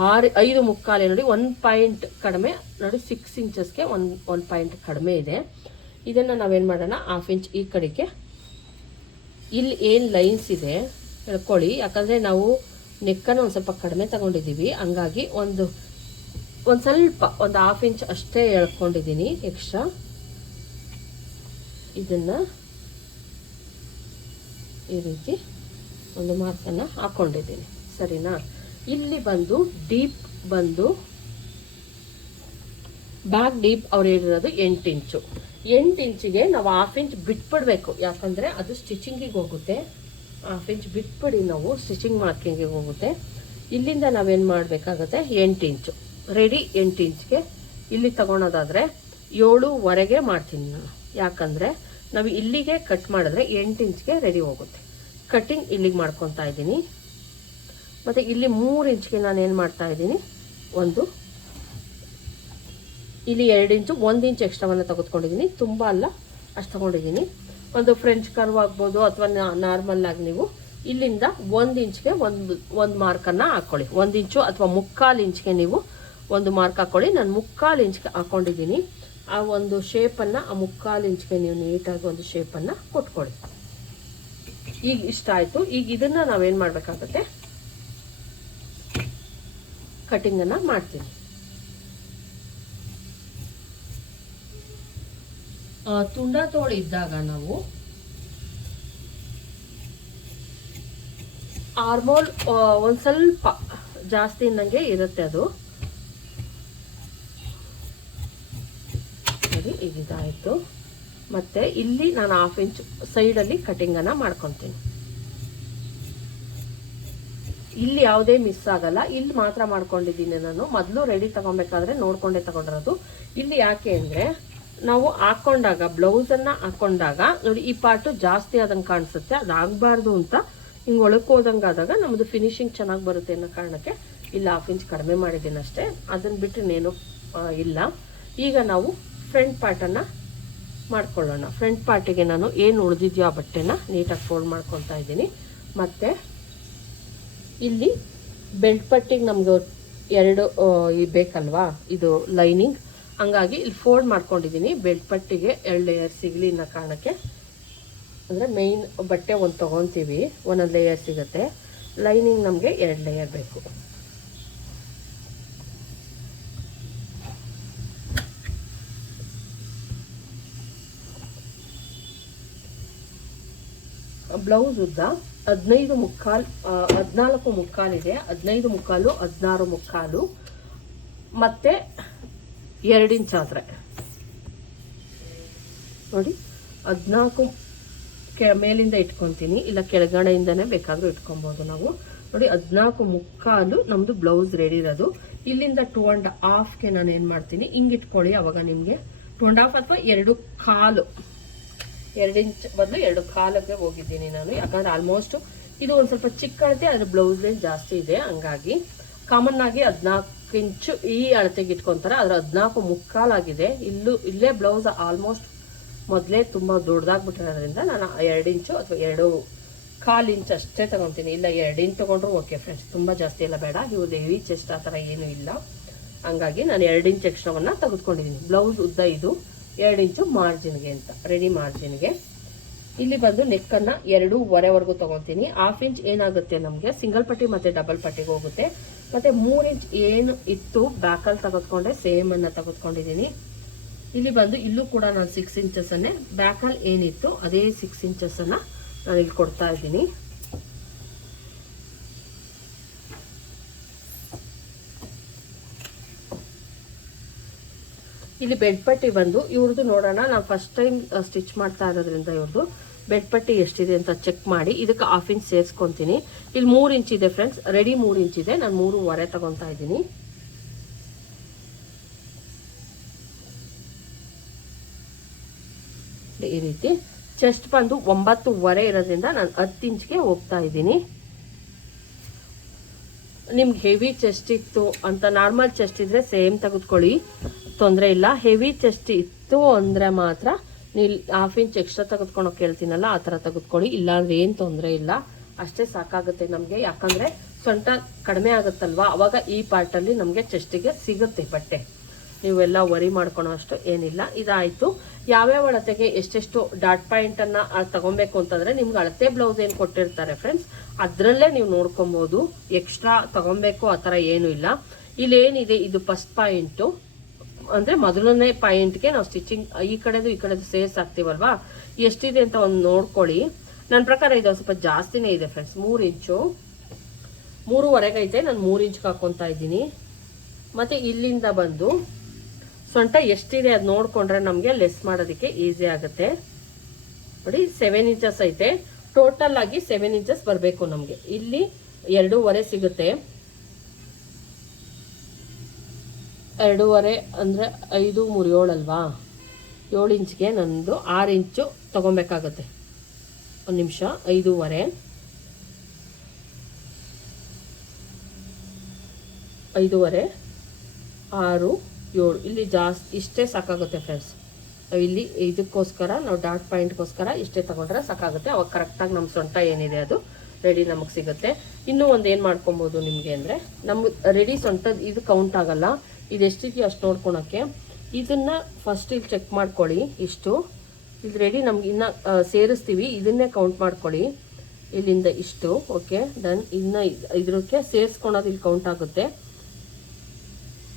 ಆರು, ಐದು ಮುಕ್ಕಾಲೆ ನೋಡಿ ಒನ್ ಪಾಯಿಂಟ್ ಕಡಿಮೆ, ನೋಡಿ ಸಿಕ್ಸ್ ಇಂಚಸ್ಗೆ ಒನ್ ಒನ್ ಪಾಯಿಂಟ್ ಕಡಿಮೆ ಇದೆ. ಇದನ್ನು ನಾವೇನು ಮಾಡೋಣ ಹಾಫ್ ಇಂಚ್ ಈ ಕಡೆಗೆ. ಇಲ್ಲಿ ಏನು ಲೈನ್ಸ್ ಇದೆ ಹೇಳ್ಕೊಳ್ಳಿ ಯಾಕಂದರೆ ನಾವು ನೆಕ್ಕನ್ನು ಒಂದು ಸ್ವಲ್ಪ ಕಡಿಮೆ ತಗೊಂಡಿದ್ದೀವಿ. ಹಂಗಾಗಿ ಒಂದು ಒಂದು ಸ್ವಲ್ಪ, ಒಂದು ಹಾಫ್ ಇಂಚ್ ಅಷ್ಟೇ ಎಳ್ಕೊಂಡಿದ್ದೀನಿ ಎಕ್ಸ್ಟ್ರಾ ಇದನ್ನು ಈ ರೀತಿ ಒಂದು ಮಾರ್ಕನ್ನು ಹಾಕ್ಕೊಂಡಿದ್ದೀನಿ ಸರಿನಾ? ಇಲ್ಲಿ ಬಂದು ಡೀಪ್ ಬಂದು ಬ್ಯಾಕ್ ಡೀಪ್ ಅವ್ರು ಹೇಳಿರೋದು ಎಂಟು ಇಂಚು ಎಂಟು ಇಂಚಿಗೆ ನಾವು ಹಾಫ್ ಇಂಚ್ ಬಿಟ್ಬಿಡ್ಬೇಕು. ಯಾಕಂದರೆ ಅದು ಸ್ಟಿಚಿಂಗಿಗೆ ಹೋಗುತ್ತೆ. ಇಂಚ್ ಬಿಟ್ಬಿಡಿ ನಾವು ಸ್ಟಿಚಿಂಗ್ ಮಾರ್ಕಿಂಗಿಗೆ ಹೋಗುತ್ತೆ. ಇಲ್ಲಿಂದ ನಾವೇನು ಮಾಡಬೇಕಾಗತ್ತೆ? ಎಂಟು ಇಂಚು ರೆಡಿ ಎಂಟು ಇಂಚ್ಗೆ ಇಲ್ಲಿ ತಗೊಳೋದಾದರೆ ಏಳುವರೆಗೆ ಮಾಡ್ತೀನಿ ನಾನು. ಯಾಕಂದರೆ ನಾವು ಇಲ್ಲಿಗೆ ಕಟ್ ಮಾಡಿದ್ರೆ ಎಂಟು ಇಂಚ್ಗೆ ರೆಡಿ ಹೋಗುತ್ತೆ. ಕಟ್ಟಿಂಗ್ ಇಲ್ಲಿಗೆ ಮಾಡ್ಕೊತಾ ಇದ್ದೀನಿ. ಮತ್ತು ಇಲ್ಲಿ ಮೂರು ಇಂಚ್ಗೆ ನಾನು ಏನು ಮಾಡ್ತಾ ಇದ್ದೀನಿ? ಒಂದು, ಇಲ್ಲಿ ಎರಡು ಇಂಚು ಒಂದು ಇಂಚ್ ಎಕ್ಸ್ಟ್ರಾವನ್ನು ತೆಗೆದುಕೊಂಡಿದ್ದೀನಿ. ತುಂಬ ಅಲ್ಲ, ಅಷ್ಟು ತಗೊಂಡಿದ್ದೀನಿ. ಒಂದು ಫ್ರೆಂಚ್ ಕರ್ವ್ ಆಗ್ಬೋದು ಅಥವಾ ನಾರ್ಮಲ್ ಆಗಿ ನೀವು ಇಲ್ಲಿಂದ ಒಂದು ಇಂಚ್ಗೆ ಒಂದು ಒಂದು ಮಾರ್ಕನ್ನು ಹಾಕ್ಕೊಳ್ಳಿ ಒಂದು ಇಂಚು ಅಥವಾ ಮುಕ್ಕಾಲು ಇಂಚ್ಗೆ ನೀವು ಒಂದು ಮಾರ್ಕ್ ಹಾಕ್ಕೊಳ್ಳಿ ನಾನು ಮುಕ್ಕಾಲು ಇಂಚ್ಗೆ ಹಾಕ್ಕೊಂಡಿದ್ದೀನಿ ಆ ಒಂದು ಶೇಪನ್ನು ಆ ಮುಕ್ಕಾಲು ಇಂಚ್ಗೆ ನೀವು ನೀಟಾಗಿ ಒಂದು ಶೇಪನ್ನು ಕೊಟ್ಕೊಳ್ಳಿ. ಈಗ ಇಷ್ಟ ಆಯಿತು. ಈಗ ಇದನ್ನು ನಾವೇನು ಮಾಡಬೇಕಾಗತ್ತೆ? ಕಟಿಂಗನ್ನು ಮಾಡ್ತೀನಿ ತುಂಡ ತೋಳಿದ್ದಾಗ ನಾವು ಆರ್ಮೋಲ್ ಒಂದು ಸ್ವಲ್ಪ ಜಾಸ್ತಿ ನಂಗೆ ಇರುತ್ತೆ ಅದು. ಸರಿ ಇದಾಯಿತು ಮತ್ತೆ ಇಲ್ಲಿ ನಾನು ಹಾಫ್ ಇಂಚ್ ಸೈಡಲ್ಲಿ ಕಟಿಂಗನ್ನು ಮಾಡ್ಕೊತೀನಿ. ಇಲ್ಲಿ ಯಾವುದೇ ಮಿಸ್ ಆಗಲ್ಲ. ಇಲ್ಲಿ ಮಾತ್ರ ಮಾಡ್ಕೊಂಡಿದ್ದೀನಿ ನಾನು. ಮೊದಲು ರೆಡಿ ತಗೊಬೇಕಾದ್ರೆ ನೋಡ್ಕೊಂಡೇ ತಗೊಂಡಿರೋದು. ಇಲ್ಲಿ ಯಾಕೆ ಅಂದರೆ ನಾವು ಹಾಕೊಂಡಾಗ ಬ್ಲೌಸನ್ನು ಹಾಕೊಂಡಾಗ, ನೋಡಿ ಈ ಪಾರ್ಟು ಜಾಸ್ತಿ ಆದಂಗೆ ಕಾಣಿಸುತ್ತೆ ಅದಾಗಬಾರ್ದು ಅಂತ ಹಿಂಗೆ ಒಳಕ್ಕೆ ಹೋದಂಗೆ ಆದಾಗ ನಮ್ಮದು ಫಿನಿಶಿಂಗ್ ಚೆನ್ನಾಗಿ ಬರುತ್ತೆ ಅನ್ನೋ ಕಾರಣಕ್ಕೆ ಇಲ್ಲಿ ಹಾಫ್ ಇಂಚ್ ಕಡಿಮೆ ಮಾಡಿದ್ದೀನಿ ಅಷ್ಟೇ. ಅದನ್ನು ಬಿಟ್ಟು ಇನ್ನೇನು ಇಲ್ಲ. ಈಗ ನಾವು ಫ್ರಂಟ್ ಪಾರ್ಟನ್ನು ಮಾಡ್ಕೊಳ್ಳೋಣ. ಫ್ರಂಟ್ ಪಾರ್ಟಿಗೆ ನಾನು ಏನು ಉಳಿದಿದೆಯೋ ಆ ಬಟ್ಟೆನ ನೀಟಾಗಿ ಫೋಲ್ಡ್ ಮಾಡ್ಕೊತಾ ಇದ್ದೀನಿ. ಮತ್ತು ಇಲ್ಲಿ ಬೆಲ್ಟ್ ಪಟ್ಟಿಗೆ ನಮ್ಗೆ ಎರಡು ಬೇಕಲ್ವಾ? ಇದು ಲೈನಿಂಗ್ ಹಂಗಾಗಿ ಇಲ್ಲಿ ಫೋಲ್ಡ್ ಮಾಡ್ಕೊಂಡಿದ್ದೀನಿ ಬೆಲ್ಟ್ ಪಟ್ಟಿಗೆ ಎರಡು ಲೇಯರ್ ಸಿಗಲಿ ಅನ್ನೋ ಕಾರಣಕ್ಕೆ. ಅಂದರೆ ಮೇಯ್ನ್ ಬಟ್ಟೆ ಒಂದು ತೊಗೊತೀವಿ. ಒಂದೊಂದು ಲೇಯರ್ ಸಿಗುತ್ತೆ. ಲೈನಿಂಗ್ ನಮಗೆ ಎರಡು ಲೇಯರ್ ಬೇಕು. ಬ್ಲೌಸ್ ಉದ್ದ ಹದಿನೈದು ಮುಕ್ಕಾಲು ಹದಿನಾಲ್ಕು ಮುಕ್ಕಾಲಿದೆ ಹದಿನೈದು ಮುಕ್ಕಾಲು, ಹದಿನಾರು ಮುಕ್ಕಾಲು. ಮತ್ತೆ ಎರಡು ಇಂಚ್ ಆದರೆ. ನೋಡಿ, ಹದಿನಾಲ್ಕು ಕೆ, ಮೇಲಿಂದ ಇಟ್ಕೊತೀನಿ, ಇಲ್ಲ ಕೆಳಗಡೆಯಿಂದನೇ ಬೇಕಾದರೂ ಇಟ್ಕೊಬೋದು ನಾವು. ನೋಡಿ, ಹದಿನಾಲ್ಕು ಮುಕ್ಕಾಲು ನಮ್ಮದು ಬ್ಲೌಸ್ ರೆಡಿ ಇರೋದು. ಇಲ್ಲಿಂದ ಟೂ ಆ್ಯಂಡ್ ಹಾಫ್ಗೆ ನಾನು ಏನು ಮಾಡ್ತೀನಿ, ಹಿಂಗೆ ಇಟ್ಕೊಳ್ಳಿ, ಅವಾಗ ನಿಮಗೆ ಟೂ ಆ್ಯಂಡ್ ಹಾಫ್ ಅಥವಾ ಎರಡು ಕಾಲು. ಎರಡು ಇಂಚ್ ಬದಲು ಎರಡು ಕಾಲಕ್ಕೆ ಹೋಗಿದ್ದೀನಿ ನಾನು. ಯಾಕಂದ್ರೆ ಆಲ್ಮೋಸ್ಟ್ ಇದು ಒಂದು ಸ್ವಲ್ಪ ಚಿಕ್ಕ ಅಳತೆ ಅದ್ರ ಬ್ಲೌಸ್ ರೇಂಜ್ ಜಾಸ್ತಿ ಇದೆ, ಹಂಗಾಗಿ ಕಾಮನ್ ಆಗಿ ಹದಿನಾಲ್ಕು ಇಂಚು ಈ ಅಳತೆಗೆ ಇಟ್ಕೊತಾರೆ. ಅದ್ರ ಹದಿನಾಲ್ಕು ಮುಕ್ಕಾಲಾಗಿದೆ. ಇಲ್ಲೂ ಇಲ್ಲೇ ಬ್ಲೌಸ್ ಆಲ್ಮೋಸ್ಟ್ ಮೊದಲೇ ತುಂಬ ದೊಡ್ಡದಾಗ್ಬಿಟ್ಟಿರೋದ್ರಿಂದ ನಾನು ಎರಡು ಇಂಚು ಅಥವಾ ಎರಡು ಕಾಲು ಇಂಚ್ ಅಷ್ಟೇ ತೊಗೊತೀನಿ. ಇಲ್ಲ, ಎರಡು ಇಂಚ್ ತೊಗೊಂಡ್ರು ಓಕೆ ಫ್ರೆಂಡ್ಸ್ ತುಂಬ ಜಾಸ್ತಿ ಎಲ್ಲ ಬೇಡ. ಇವ್ರದ್ದು ಹೆವಿ ಚೆಸ್ಟ್ ಆ ಥರ ಏನೂ ಇಲ್ಲ. ಹಂಗಾಗಿ ನಾನು ಎರಡು ಇಂಚ್ ಎಕ್ಸ್ಟ್ರಾವನ್ನು ತೆಗೆದುಕೊಂಡಿದ್ದೀನಿ. ಬ್ಲೌಸ್ ಉದ್ದ ಇದು, ಎರಡು ಇಂಚು ಮಾರ್ಜಿನ್ಗೆ ಅಂತ ರೆಡಿ ಮಾರ್ಜಿನ್ಗೆ ಇಲ್ಲಿ ಬಂದು ನೆಕ್ಕನ್ನು ಎರಡೂವರೆವರೆಗೂ ತೊಗೊತೀನಿ. ಹಾಫ್ ಇಂಚ್ ಏನಾಗುತ್ತೆ ನಮಗೆ? ಸಿಂಗಲ್ ಪಟ್ಟಿ ಮತ್ತು ಡಬಲ್ ಪಟ್ಟಿಗೆ ಹೋಗುತ್ತೆ. ಮತ್ತು ಮೂರು ಇಂಚ್ ಏನು ಇತ್ತು ಬ್ಯಾಕಲ್ ತೆಗೆದುಕೊಂಡೆ ಸೇಮ್ ಅನ್ನ ತೆಗೆದುಕೊಂಡಿದ್ದೀನಿ ಇಲ್ಲಿ ಬಂದು ಇಲ್ಲೂ ಕೂಡ ನಾನು ಸಿಕ್ಸ್ ಇಂಚಸ್ಸನ್ನೇ ಬ್ಯಾಕಲ್ ಏನಿತ್ತು ಅದೇ ಸಿಕ್ಸ್ ಇಂಚಸ್ಸನ್ನು ನಾನು ಇಲ್ಲಿ ಕೊಡ್ತಾ ಇದ್ದೀನಿ. ಇಲ್ಲಿ ಬೆಡ್ ಪಟ್ಟಿ ಬಂದು ಇವ್ರದ್ದು ನೋಡೋಣ. ನಾನು ಫಸ್ಟ್ ಟೈಮ್ ಸ್ಟಿಚ್ ಮಾಡ್ತಾ ಇರೋದ್ರಿಂದ ಇವ್ರದ್ದು ಬೆಡ್ ಪಟ್ಟಿ ಎಷ್ಟಿದೆ ಅಂತ ಚೆಕ್ ಮಾಡಿ, ಇದಕ್ಕೆ ಹಾಫ್ ಇಂಚ್ ಸೇರಿಸ್ಕೊತೀನಿ. ಇಲ್ಲಿ ಮೂರು ಇಂಚ್ ಇದೆ ಫ್ರೆಂಡ್ಸ್ ರೆಡಿ ಮೂರು ಇಂಚ್ ಇದೆ, ನಾನು ಮೂರುವರೆ ತಗೊತಾ ಇದ್ದೀನಿ. ಈ ರೀತಿ ಚೆಸ್ಟ್ ಬಂದು ಒಂಬತ್ತುವರೆ ಇರೋದ್ರಿಂದ ನಾನು ಹತ್ತು ಇಂಚ್ಗೆ ಹೋಗ್ತಾ ಇದ್ದೀನಿ. ನಿಮ್ಗೆ ಹೆವಿ ಚೆಸ್ಟ್ ಇತ್ತು ಅಂತ ನಾರ್ಮಲ್ ಚೆಸ್ಟ್ ಇದ್ರೆ ಸೇಮ್ ತೆಗೆದುಕೊಳ್ಳಿ, ತೊಂದರೆ ಇಲ್ಲ. ಹೆವಿ ಚೆಸ್ಟ್ ಇತ್ತು ಅಂದರೆ ಮಾತ್ರ ನೀವು ಹಾಫ್ ಇಂಚ್ ಎಕ್ಸ್ಟ್ರಾ ತೆಗೆದುಕೊಂಡು ಕೇಳ್ತೀನಲ್ಲ, ಆ ಥರ ತೆಗೆದುಕೊಳ್ಳಿ. ಇಲ್ಲಾಂದ್ರೆ ಏನು ತೊಂದರೆ ಇಲ್ಲ. ಅಷ್ಟೇ ಸಾಕಾಗುತ್ತೆ ನಮಗೆ. ಯಾಕಂದರೆ ಸೊಂಟ ಕಡಿಮೆ ಆಗುತ್ತಲ್ವಾ? ಅವಾಗ ಈ ಪಾರ್ಟಲ್ಲಿ ನಮಗೆ ಚೆಸ್ಟಿಗೆ ಸಿಗುತ್ತೆ ಬಟ್ಟೆ. ನೀವೆಲ್ಲ ವರಿ ಮಾಡ್ಕೊಳೋ ಅಷ್ಟು ಏನಿಲ್ಲ. ಇದಾಯಿತು. ಯಾವ್ಯಾವ ಅಳತೆಗೆ ಎಷ್ಟೆಷ್ಟು ಡಾಟ್ ಪಾಯಿಂಟನ್ನು ತಗೊಬೇಕು ಅಂತಂದರೆ ನಿಮ್ಗೆ ಅಳತೆ ಬ್ಲೌಸ್ ಏನು ಕೊಟ್ಟಿರ್ತಾರೆ ಫ್ರೆಂಡ್ಸ್ ಅದರಲ್ಲೇ ನೀವು ನೋಡ್ಕೊಬೋದು. ಎಕ್ಸ್ಟ್ರಾ ತಗೊಬೇಕು, ಆ ಥರ ಏನೂ ಇಲ್ಲ. ಇಲ್ಲೇನಿದೆ, ಇದು ಫಸ್ಟ್ ಪಾಯಿಂಟು ಅಂದ್ರೆ ಮೊದಲನೇ ಪಾಯಿಂಟ್ಗೆ ನಾವು ಸ್ಟಿಚಿಂಗ್, ಈ ಕಡೆದು ಈ ಕಡೆದು ಸೇರ್ಸ್ ಹಾಕ್ತೀವಲ್ವಾ ಎಷ್ಟಿದೆ ಅಂತ ಒಂದು ನೋಡ್ಕೊಳ್ಳಿ. ನನ್ನ ಪ್ರಕಾರ ಇದು ಸ್ವಲ್ಪ ಜಾಸ್ತಿನೇ ಇದೆ ಫ್ರೆಂಡ್ಸ್ ಮೂರು ಇಂಚು. ಮೂರುವರೆಗೆ ಐತೆ, ನಾನು ಮೂರು ಇಂಚ್ಗೆ ಹಾಕ್ಕೊತಾ ಇದ್ದೀನಿ. ಮತ್ತೆ ಇಲ್ಲಿಂದ ಬಂದು ಸೊಂಟ ಎಷ್ಟಿದೆ ಅದು ನೋಡ್ಕೊಂಡ್ರೆ ನಮಗೆ ಲೆಸ್ ಮಾಡೋದಕ್ಕೆ ಈಸಿ ಆಗುತ್ತೆ. ನೋಡಿ ಸೆವೆನ್ ಇಂಚಸ್ ಐತೆ. ಟೋಟಲ್ ಆಗಿ ಸೆವೆನ್ ಇಂಚಸ್ ಬರಬೇಕು ನಮಗೆ. ಇಲ್ಲಿ ಎರಡೂವರೆ ಸಿಗುತ್ತೆ. ಎರಡೂವರೆ ಅಂದರೆ ಐದು ಮೂರು ಅಲ್ವಾ? ಏಳು ಇಂಚ್ಗೆ ನಂದು ಆರು ಇಂಚು ತಗೊಬೇಕಾಗುತ್ತೆ. ಒಂದು ನಿಮಿಷ, ಐದೂವರೆ. ಐದೂವರೆ, ಆರು, ಏಳು. ಇಲ್ಲಿ ಜಾಸ್ತಿ, ಇಷ್ಟೇ ಸಾಕಾಗುತ್ತೆ ಫ್ರೆಂಡ್ಸ್ ಇಲ್ಲಿ ಇದಕ್ಕೋಸ್ಕರ ನಾವು ಡಾಟ್ ಪಾಯಿಂಟ್ಗೋಸ್ಕರ ಇಷ್ಟೇ ತಗೊಂಡ್ರೆ ಸಾಕಾಗುತ್ತೆ. ಅವಾಗ ಕರೆಕ್ಟಾಗಿ ನಮ್ಮ ಸೊಂಟ ಏನಿದೆ ಅದು ರೆಡಿ ನಮಗೆ ಸಿಗುತ್ತೆ. ಇನ್ನೂ ಒಂದು ಏನು ಮಾಡ್ಕೊಬೋದು ನಿಮಗೆ ಅಂದರೆ ನಮ್ಮ ರೆಡಿ ಸೊಂಟದ ಇದು ಕೌಂಟ್ ಆಗಲ್ಲ. ಇದು ಎಷ್ಟಿದೆಯೋ ಅಷ್ಟು ನೋಡ್ಕೊಳಕ್ಕೆ. ಇದನ್ನು ಫಸ್ಟ್ ಇಲ್ಲಿ ಚೆಕ್ ಮಾಡ್ಕೊಳ್ಳಿ ಇಷ್ಟು. ಇದು ರೆಡಿ ನಮ್ಗೆ ಇನ್ನು ಸೇರಿಸ್ತೀವಿ. ಇದನ್ನೇ ಕೌಂಟ್ ಮಾಡ್ಕೊಳ್ಳಿ. ಇಲ್ಲಿಂದ ಇಷ್ಟು ಓಕೆ ಡನ್ ಇನ್ನು ಇದ್- ಇದ್ರಕ್ಕೆ ಸೇರಿಸ್ಕೊಳೋದು ಇಲ್ಲಿ ಕೌಂಟ್ ಆಗುತ್ತೆ.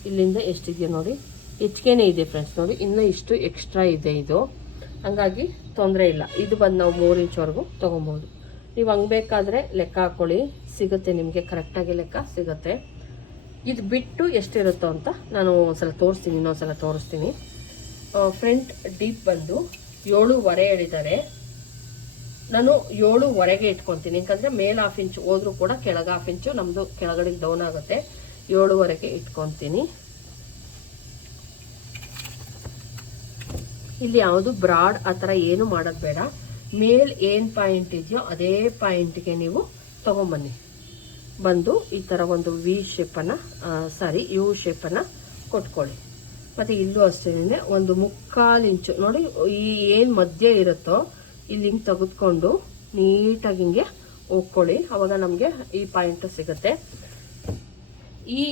ಇಲ್ಲಿಂದ ಎಷ್ಟಿದೆಯೋ ನೋಡಿ. ಹೆಚ್ಚಿಗೆನೇ ಇದೆ ಫ್ರೆಂಡ್ಸ್ ನೋಡಿ. ಇನ್ನೂ ಇಷ್ಟು ಎಕ್ಸ್ಟ್ರಾ ಇದೆ ಇದು. ಹಂಗಾಗಿ ತೊಂದರೆ ಇಲ್ಲ. ಇದು ಬಂದು ನಾವು ಮೂರು ಇಂಚ್ವರೆಗೂ ತೊಗೊಬೋದು. ನೀವು ಹಂಗೆ ಬೇಕಾದರೆ ಲೆಕ್ಕ ಹಾಕ್ಕೊಳ್ಳಿ ಸಿಗುತ್ತೆ ನಿಮಗೆ. ಕರೆಕ್ಟಾಗಿ ಲೆಕ್ಕ ಸಿಗುತ್ತೆ. ಇದು ಬಿಟ್ಟು ಎಷ್ಟಿರುತ್ತೋ ಅಂತ ನಾನು ಒಂದ್ಸಲ ತೋರಿಸ್ತೀನಿ, ಇನ್ನೊಂದ್ಸಲ ತೋರಿಸ್ತೀನಿ. ಫ್ರಂಟ್ ಡೀಪ್ ಬಂದು ಏಳುವರೆ ಹೇಳಿದ್ದಾರೆ. ನಾನು ಏಳುವರೆಗೆ ಇಟ್ಕೊತೀನಿ. ಯಾಕಂದರೆ ಮೇಲ್ ಹಾಫ್ ಇಂಚ್ ಹೋದ್ರೂ ಕೂಡ ಕೆಳಗೆ ಹಾಫ್ ಇಂಚು ನಮ್ಮದು ಕೆಳಗಡೆ ಡೌನ್ ಆಗುತ್ತೆ. ಏಳುವರೆಗೆ ಇಟ್ಕೊತೀನಿ. ಇಲ್ಲಿ ಯಾವುದು ಬ್ರಾಡ್ ಆ ಥರ ಏನು ಮಾಡೋದು ಬೇಡ. ಮೇಲ್ ಏನು ಪಾಯಿಂಟ್ ಇದೆಯೋ ಅದೇ ಪಾಯಿಂಟ್ಗೆ ನೀವು ತಗೊಂಬನ್ನಿ. ಬಂದು ಈ ಥರ ಒಂದು ವಿ ಶೇಪನ್ನು ಸಾರಿ ಯು ಶೇಪನ್ನು ಕೊಟ್ಕೊಳ್ಳಿ. ಮತ್ತು ಇಲ್ಲೂ ಅಷ್ಟೇ ಒಂದು ಮುಕ್ಕಾಲು ಇಂಚು ನೋಡಿ ಈ ಏನು ಮಧ್ಯ ಇರುತ್ತೋ, ಇಲ್ಲಿ ಹಿಂಗೆ ತೆಗೆದುಕೊಂಡು ನೀಟಾಗಿ ಹಿಂಗೆ ಹೋಗ್ಕೊಳ್ಳಿ ಅವಾಗ ನಮಗೆ ಈ ಪಾಯಿಂಟ್ ಸಿಗುತ್ತೆ. ಈ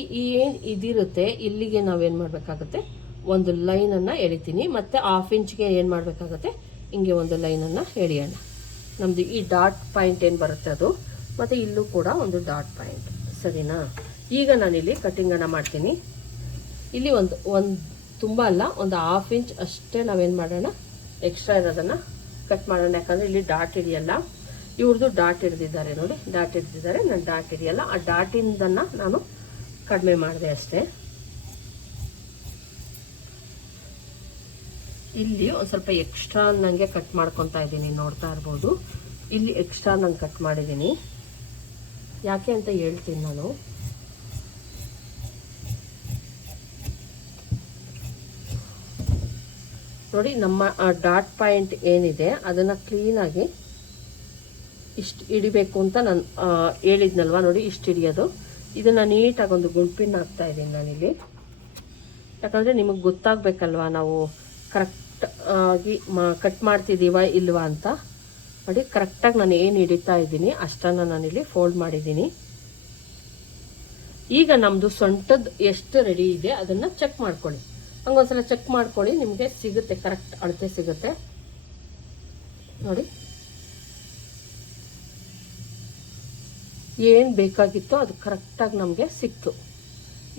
ಏನು ಇದಿರುತ್ತೆ, ಇಲ್ಲಿಗೆ ನಾವೇನು ಮಾಡಬೇಕಾಗುತ್ತೆ? ಒಂದು ಲೈನನ್ನು ಎಳಿತೀನಿ. ಮತ್ತು ಹಾಫ್ ಇಂಚ್ಗೆ ಏನು ಮಾಡಬೇಕಾಗುತ್ತೆ? ಹಿಂಗೆ ಒಂದು ಲೈನನ್ನು ಎಳೆಯೋಣ. ನಮ್ಮದು ಈ ಡಾಟ್ ಪಾಯಿಂಟ್ ಏನು ಬರುತ್ತೆ ಅದು? ಮತ್ತು ಇಲ್ಲೂ ಕೂಡ ಒಂದು ಡಾಟ್ ಪಾಯಿಂಟ್ ಸರಿನಾ? ಈಗ ನಾನಿಲ್ಲಿ ಕಟ್ಟಿಂಗನ್ನು ಮಾಡ್ತೀನಿ. ಇಲ್ಲಿ ಒಂದು ಒಂದು ತುಂಬ ಅಲ್ಲ, ಒಂದು ಹಾಫ್ ಇಂಚ್ ಅಷ್ಟೇ ನಾವೇನು ಮಾಡೋಣ? ಎಕ್ಸ್ಟ್ರಾ ಇರೋದನ್ನು ಕಟ್ ಮಾಡೋಣ. ಯಾಕಂದರೆ ಇಲ್ಲಿ ಡಾಟ್ ಹಿಡಿಯಲ್ಲ ಇವ್ರದ್ದು ಡಾಟ್ ಹಿಡ್ದಿದ್ದಾರೆ ನೋಡಿ. ಡಾಟ್ ಹಿಡ್ದಿದ್ದಾರೆ, ನಾನು ಡಾಟ್ ಹಿಡಿಯಲ್ಲ ಆ ಡಾಟಿಂದನ್ನು ನಾನು ಕಡಿಮೆ ಮಾಡಿದೆ ಅಷ್ಟೇ. ಇಲ್ಲಿ ಒಂದು ಸ್ವಲ್ಪ ಎಕ್ಸ್ಟ್ರಾ ನನಗೆ ಕಟ್ ಮಾಡ್ಕೊತಾ ಇದ್ದೀನಿ, ನೋಡ್ತಾ ಇರ್ಬೋದು. ಇಲ್ಲಿ ಎಕ್ಸ್ಟ್ರಾ ನಾನು ಕಟ್ ಮಾಡಿದ್ದೀನಿ. ಯಾಕೆ ಅಂತ ಹೇಳ್ತೀನಿ ನಾನು. ನೋಡಿ, ನಮ್ಮ ಡಾಟ್ ಪಾಯಿಂಟ್ ಏನಿದೆ, ಅದನ್ನು ಕ್ಲೀನಾಗಿ ಇಷ್ಟು ಹಿಡಿಬೇಕು ಅಂತ ನಾನು ಹೇಳಿದ್ನಲ್ವ? ನೋಡಿ, ಇಷ್ಟು ಹಿಡಿಯೋದು. ಇದನ್ನು ನೀಟಾಗಿ ಒಂದು ಗುಂಪಿನ ಹಾಕ್ತಾ ಇದ್ದೀನಿ ನಾನಿಲ್ಲಿ. ಯಾಕಂದರೆ ನಿಮಗೆ ಗೊತ್ತಾಗಬೇಕಲ್ವ ನಾವು ಕರೆಕ್ಟ್ ಆಗಿ ಮಾ ಕಟ್ ಮಾಡ್ತಿದ್ದೀವ ಇಲ್ವಾ ಅಂತ? ನೋಡಿ ಕರೆಕ್ಟಾಗಿ ನಾನು ಏನು ಹಿಡಿತಾ ಇದ್ದೀನಿ, ಅಷ್ಟನ್ನು ನಾನಿಲ್ಲಿ ಫೋಲ್ಡ್ ಮಾಡಿದ್ದೀನಿ. ಈಗ ನಮ್ಮದು ಸೊಂಟದ ಎಷ್ಟು ರೆಡಿ ಇದೆ, ಅದನ್ನು ಚೆಕ್ ಮಾಡ್ಕೊಳ್ಳಿ. ಹಂಗೊಂದ್ಸಲ ಚೆಕ್ ಮಾಡ್ಕೊಳ್ಳಿ, ನಿಮಗೆ ಸಿಗುತ್ತೆ ಕರೆಕ್ಟ್ ಅಳತೆ ಸಿಗುತ್ತೆ. ನೋಡಿ. ಏನು ಬೇಕಾಗಿತ್ತೋ ಅದು ಕರೆಕ್ಟಾಗಿ ನಮಗೆ ಸಿಕ್ತು.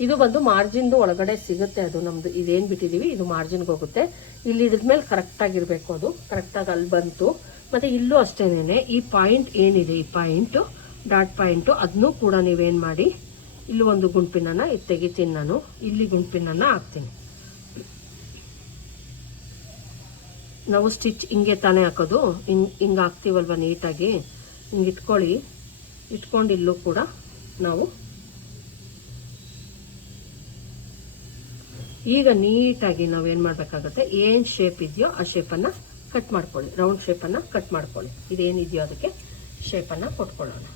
ಇದು ಬಂದು ಮಾರ್ಜಿನ್ದು ಒಳಗಡೆ ಸಿಗುತ್ತೆ ಅದು, ನಮ್ದು ಇದೇನು ಬಿಟ್ಟಿದ್ದೀವಿ ಇದು ಮಾರ್ಜಿನ್ಗೆ ಹೋಗುತ್ತೆ. ಇಲ್ಲಿ ಇದ್ರ ಮೇಲೆ ಕರೆಕ್ಟಾಗಿರಬೇಕು ಅದು ಕರೆಕ್ಟಾಗಿ ಅಲ್ಲಿ ಬಂತು. ಮತ್ತು ಇಲ್ಲೂ ಅಷ್ಟೇನೆ ಈ ಪಾಯಿಂಟ್ ಏನಿದೆ, ಈ ಪಾಯಿಂಟು ಡಾಟ್ ಪಾಯಿಂಟು ಅದನ್ನೂ ಕೂಡ ನೀವೇನು ಮಾಡಿ, ಇಲ್ಲಿ ಒಂದು ಗುಂಪಿನ ತೆಗಿತೀನಿ ನಾನು ಇಲ್ಲಿ ಗುಂಪಿನ ಹಾಕ್ತೀನಿ. ನಾವು ಸ್ಟಿಚ್ ಹಿಂಗೆ ತಾನೇ ಹಾಕೋದು, ಹಿಂಗೆ ಹಿಂಗೆ ಹಾಕ್ತೀವಲ್ವ ನೀಟಾಗಿ, ಹಿಂಗೆ ಇಟ್ಕೊಳ್ಳಿ, ಇಟ್ಕೊಂಡು ಇಲ್ಲೂ ಕೂಡ ನಾವು ಈಗ ನೀಟಾಗಿ ನಾವು ಏನು ಮಾಡಬೇಕಾಗುತ್ತೆ, ಏನು ಶೇಪ್ ಇದೆಯೋ ಆ ಶೇಪನ್ನು ಕಟ್ ಮಾಡ್ಕೊಳ್ಳಿ. ರೌಂಡ್ ಶೇಪನ್ನು ಕಟ್ ಮಾಡ್ಕೊಳ್ಳಿ. ಇದೇನಿದೆಯೋ ಅದಕ್ಕೆ ಶೇಪನ್ನು ಕೊಟ್ಕೊಳ್ಳೋಣ.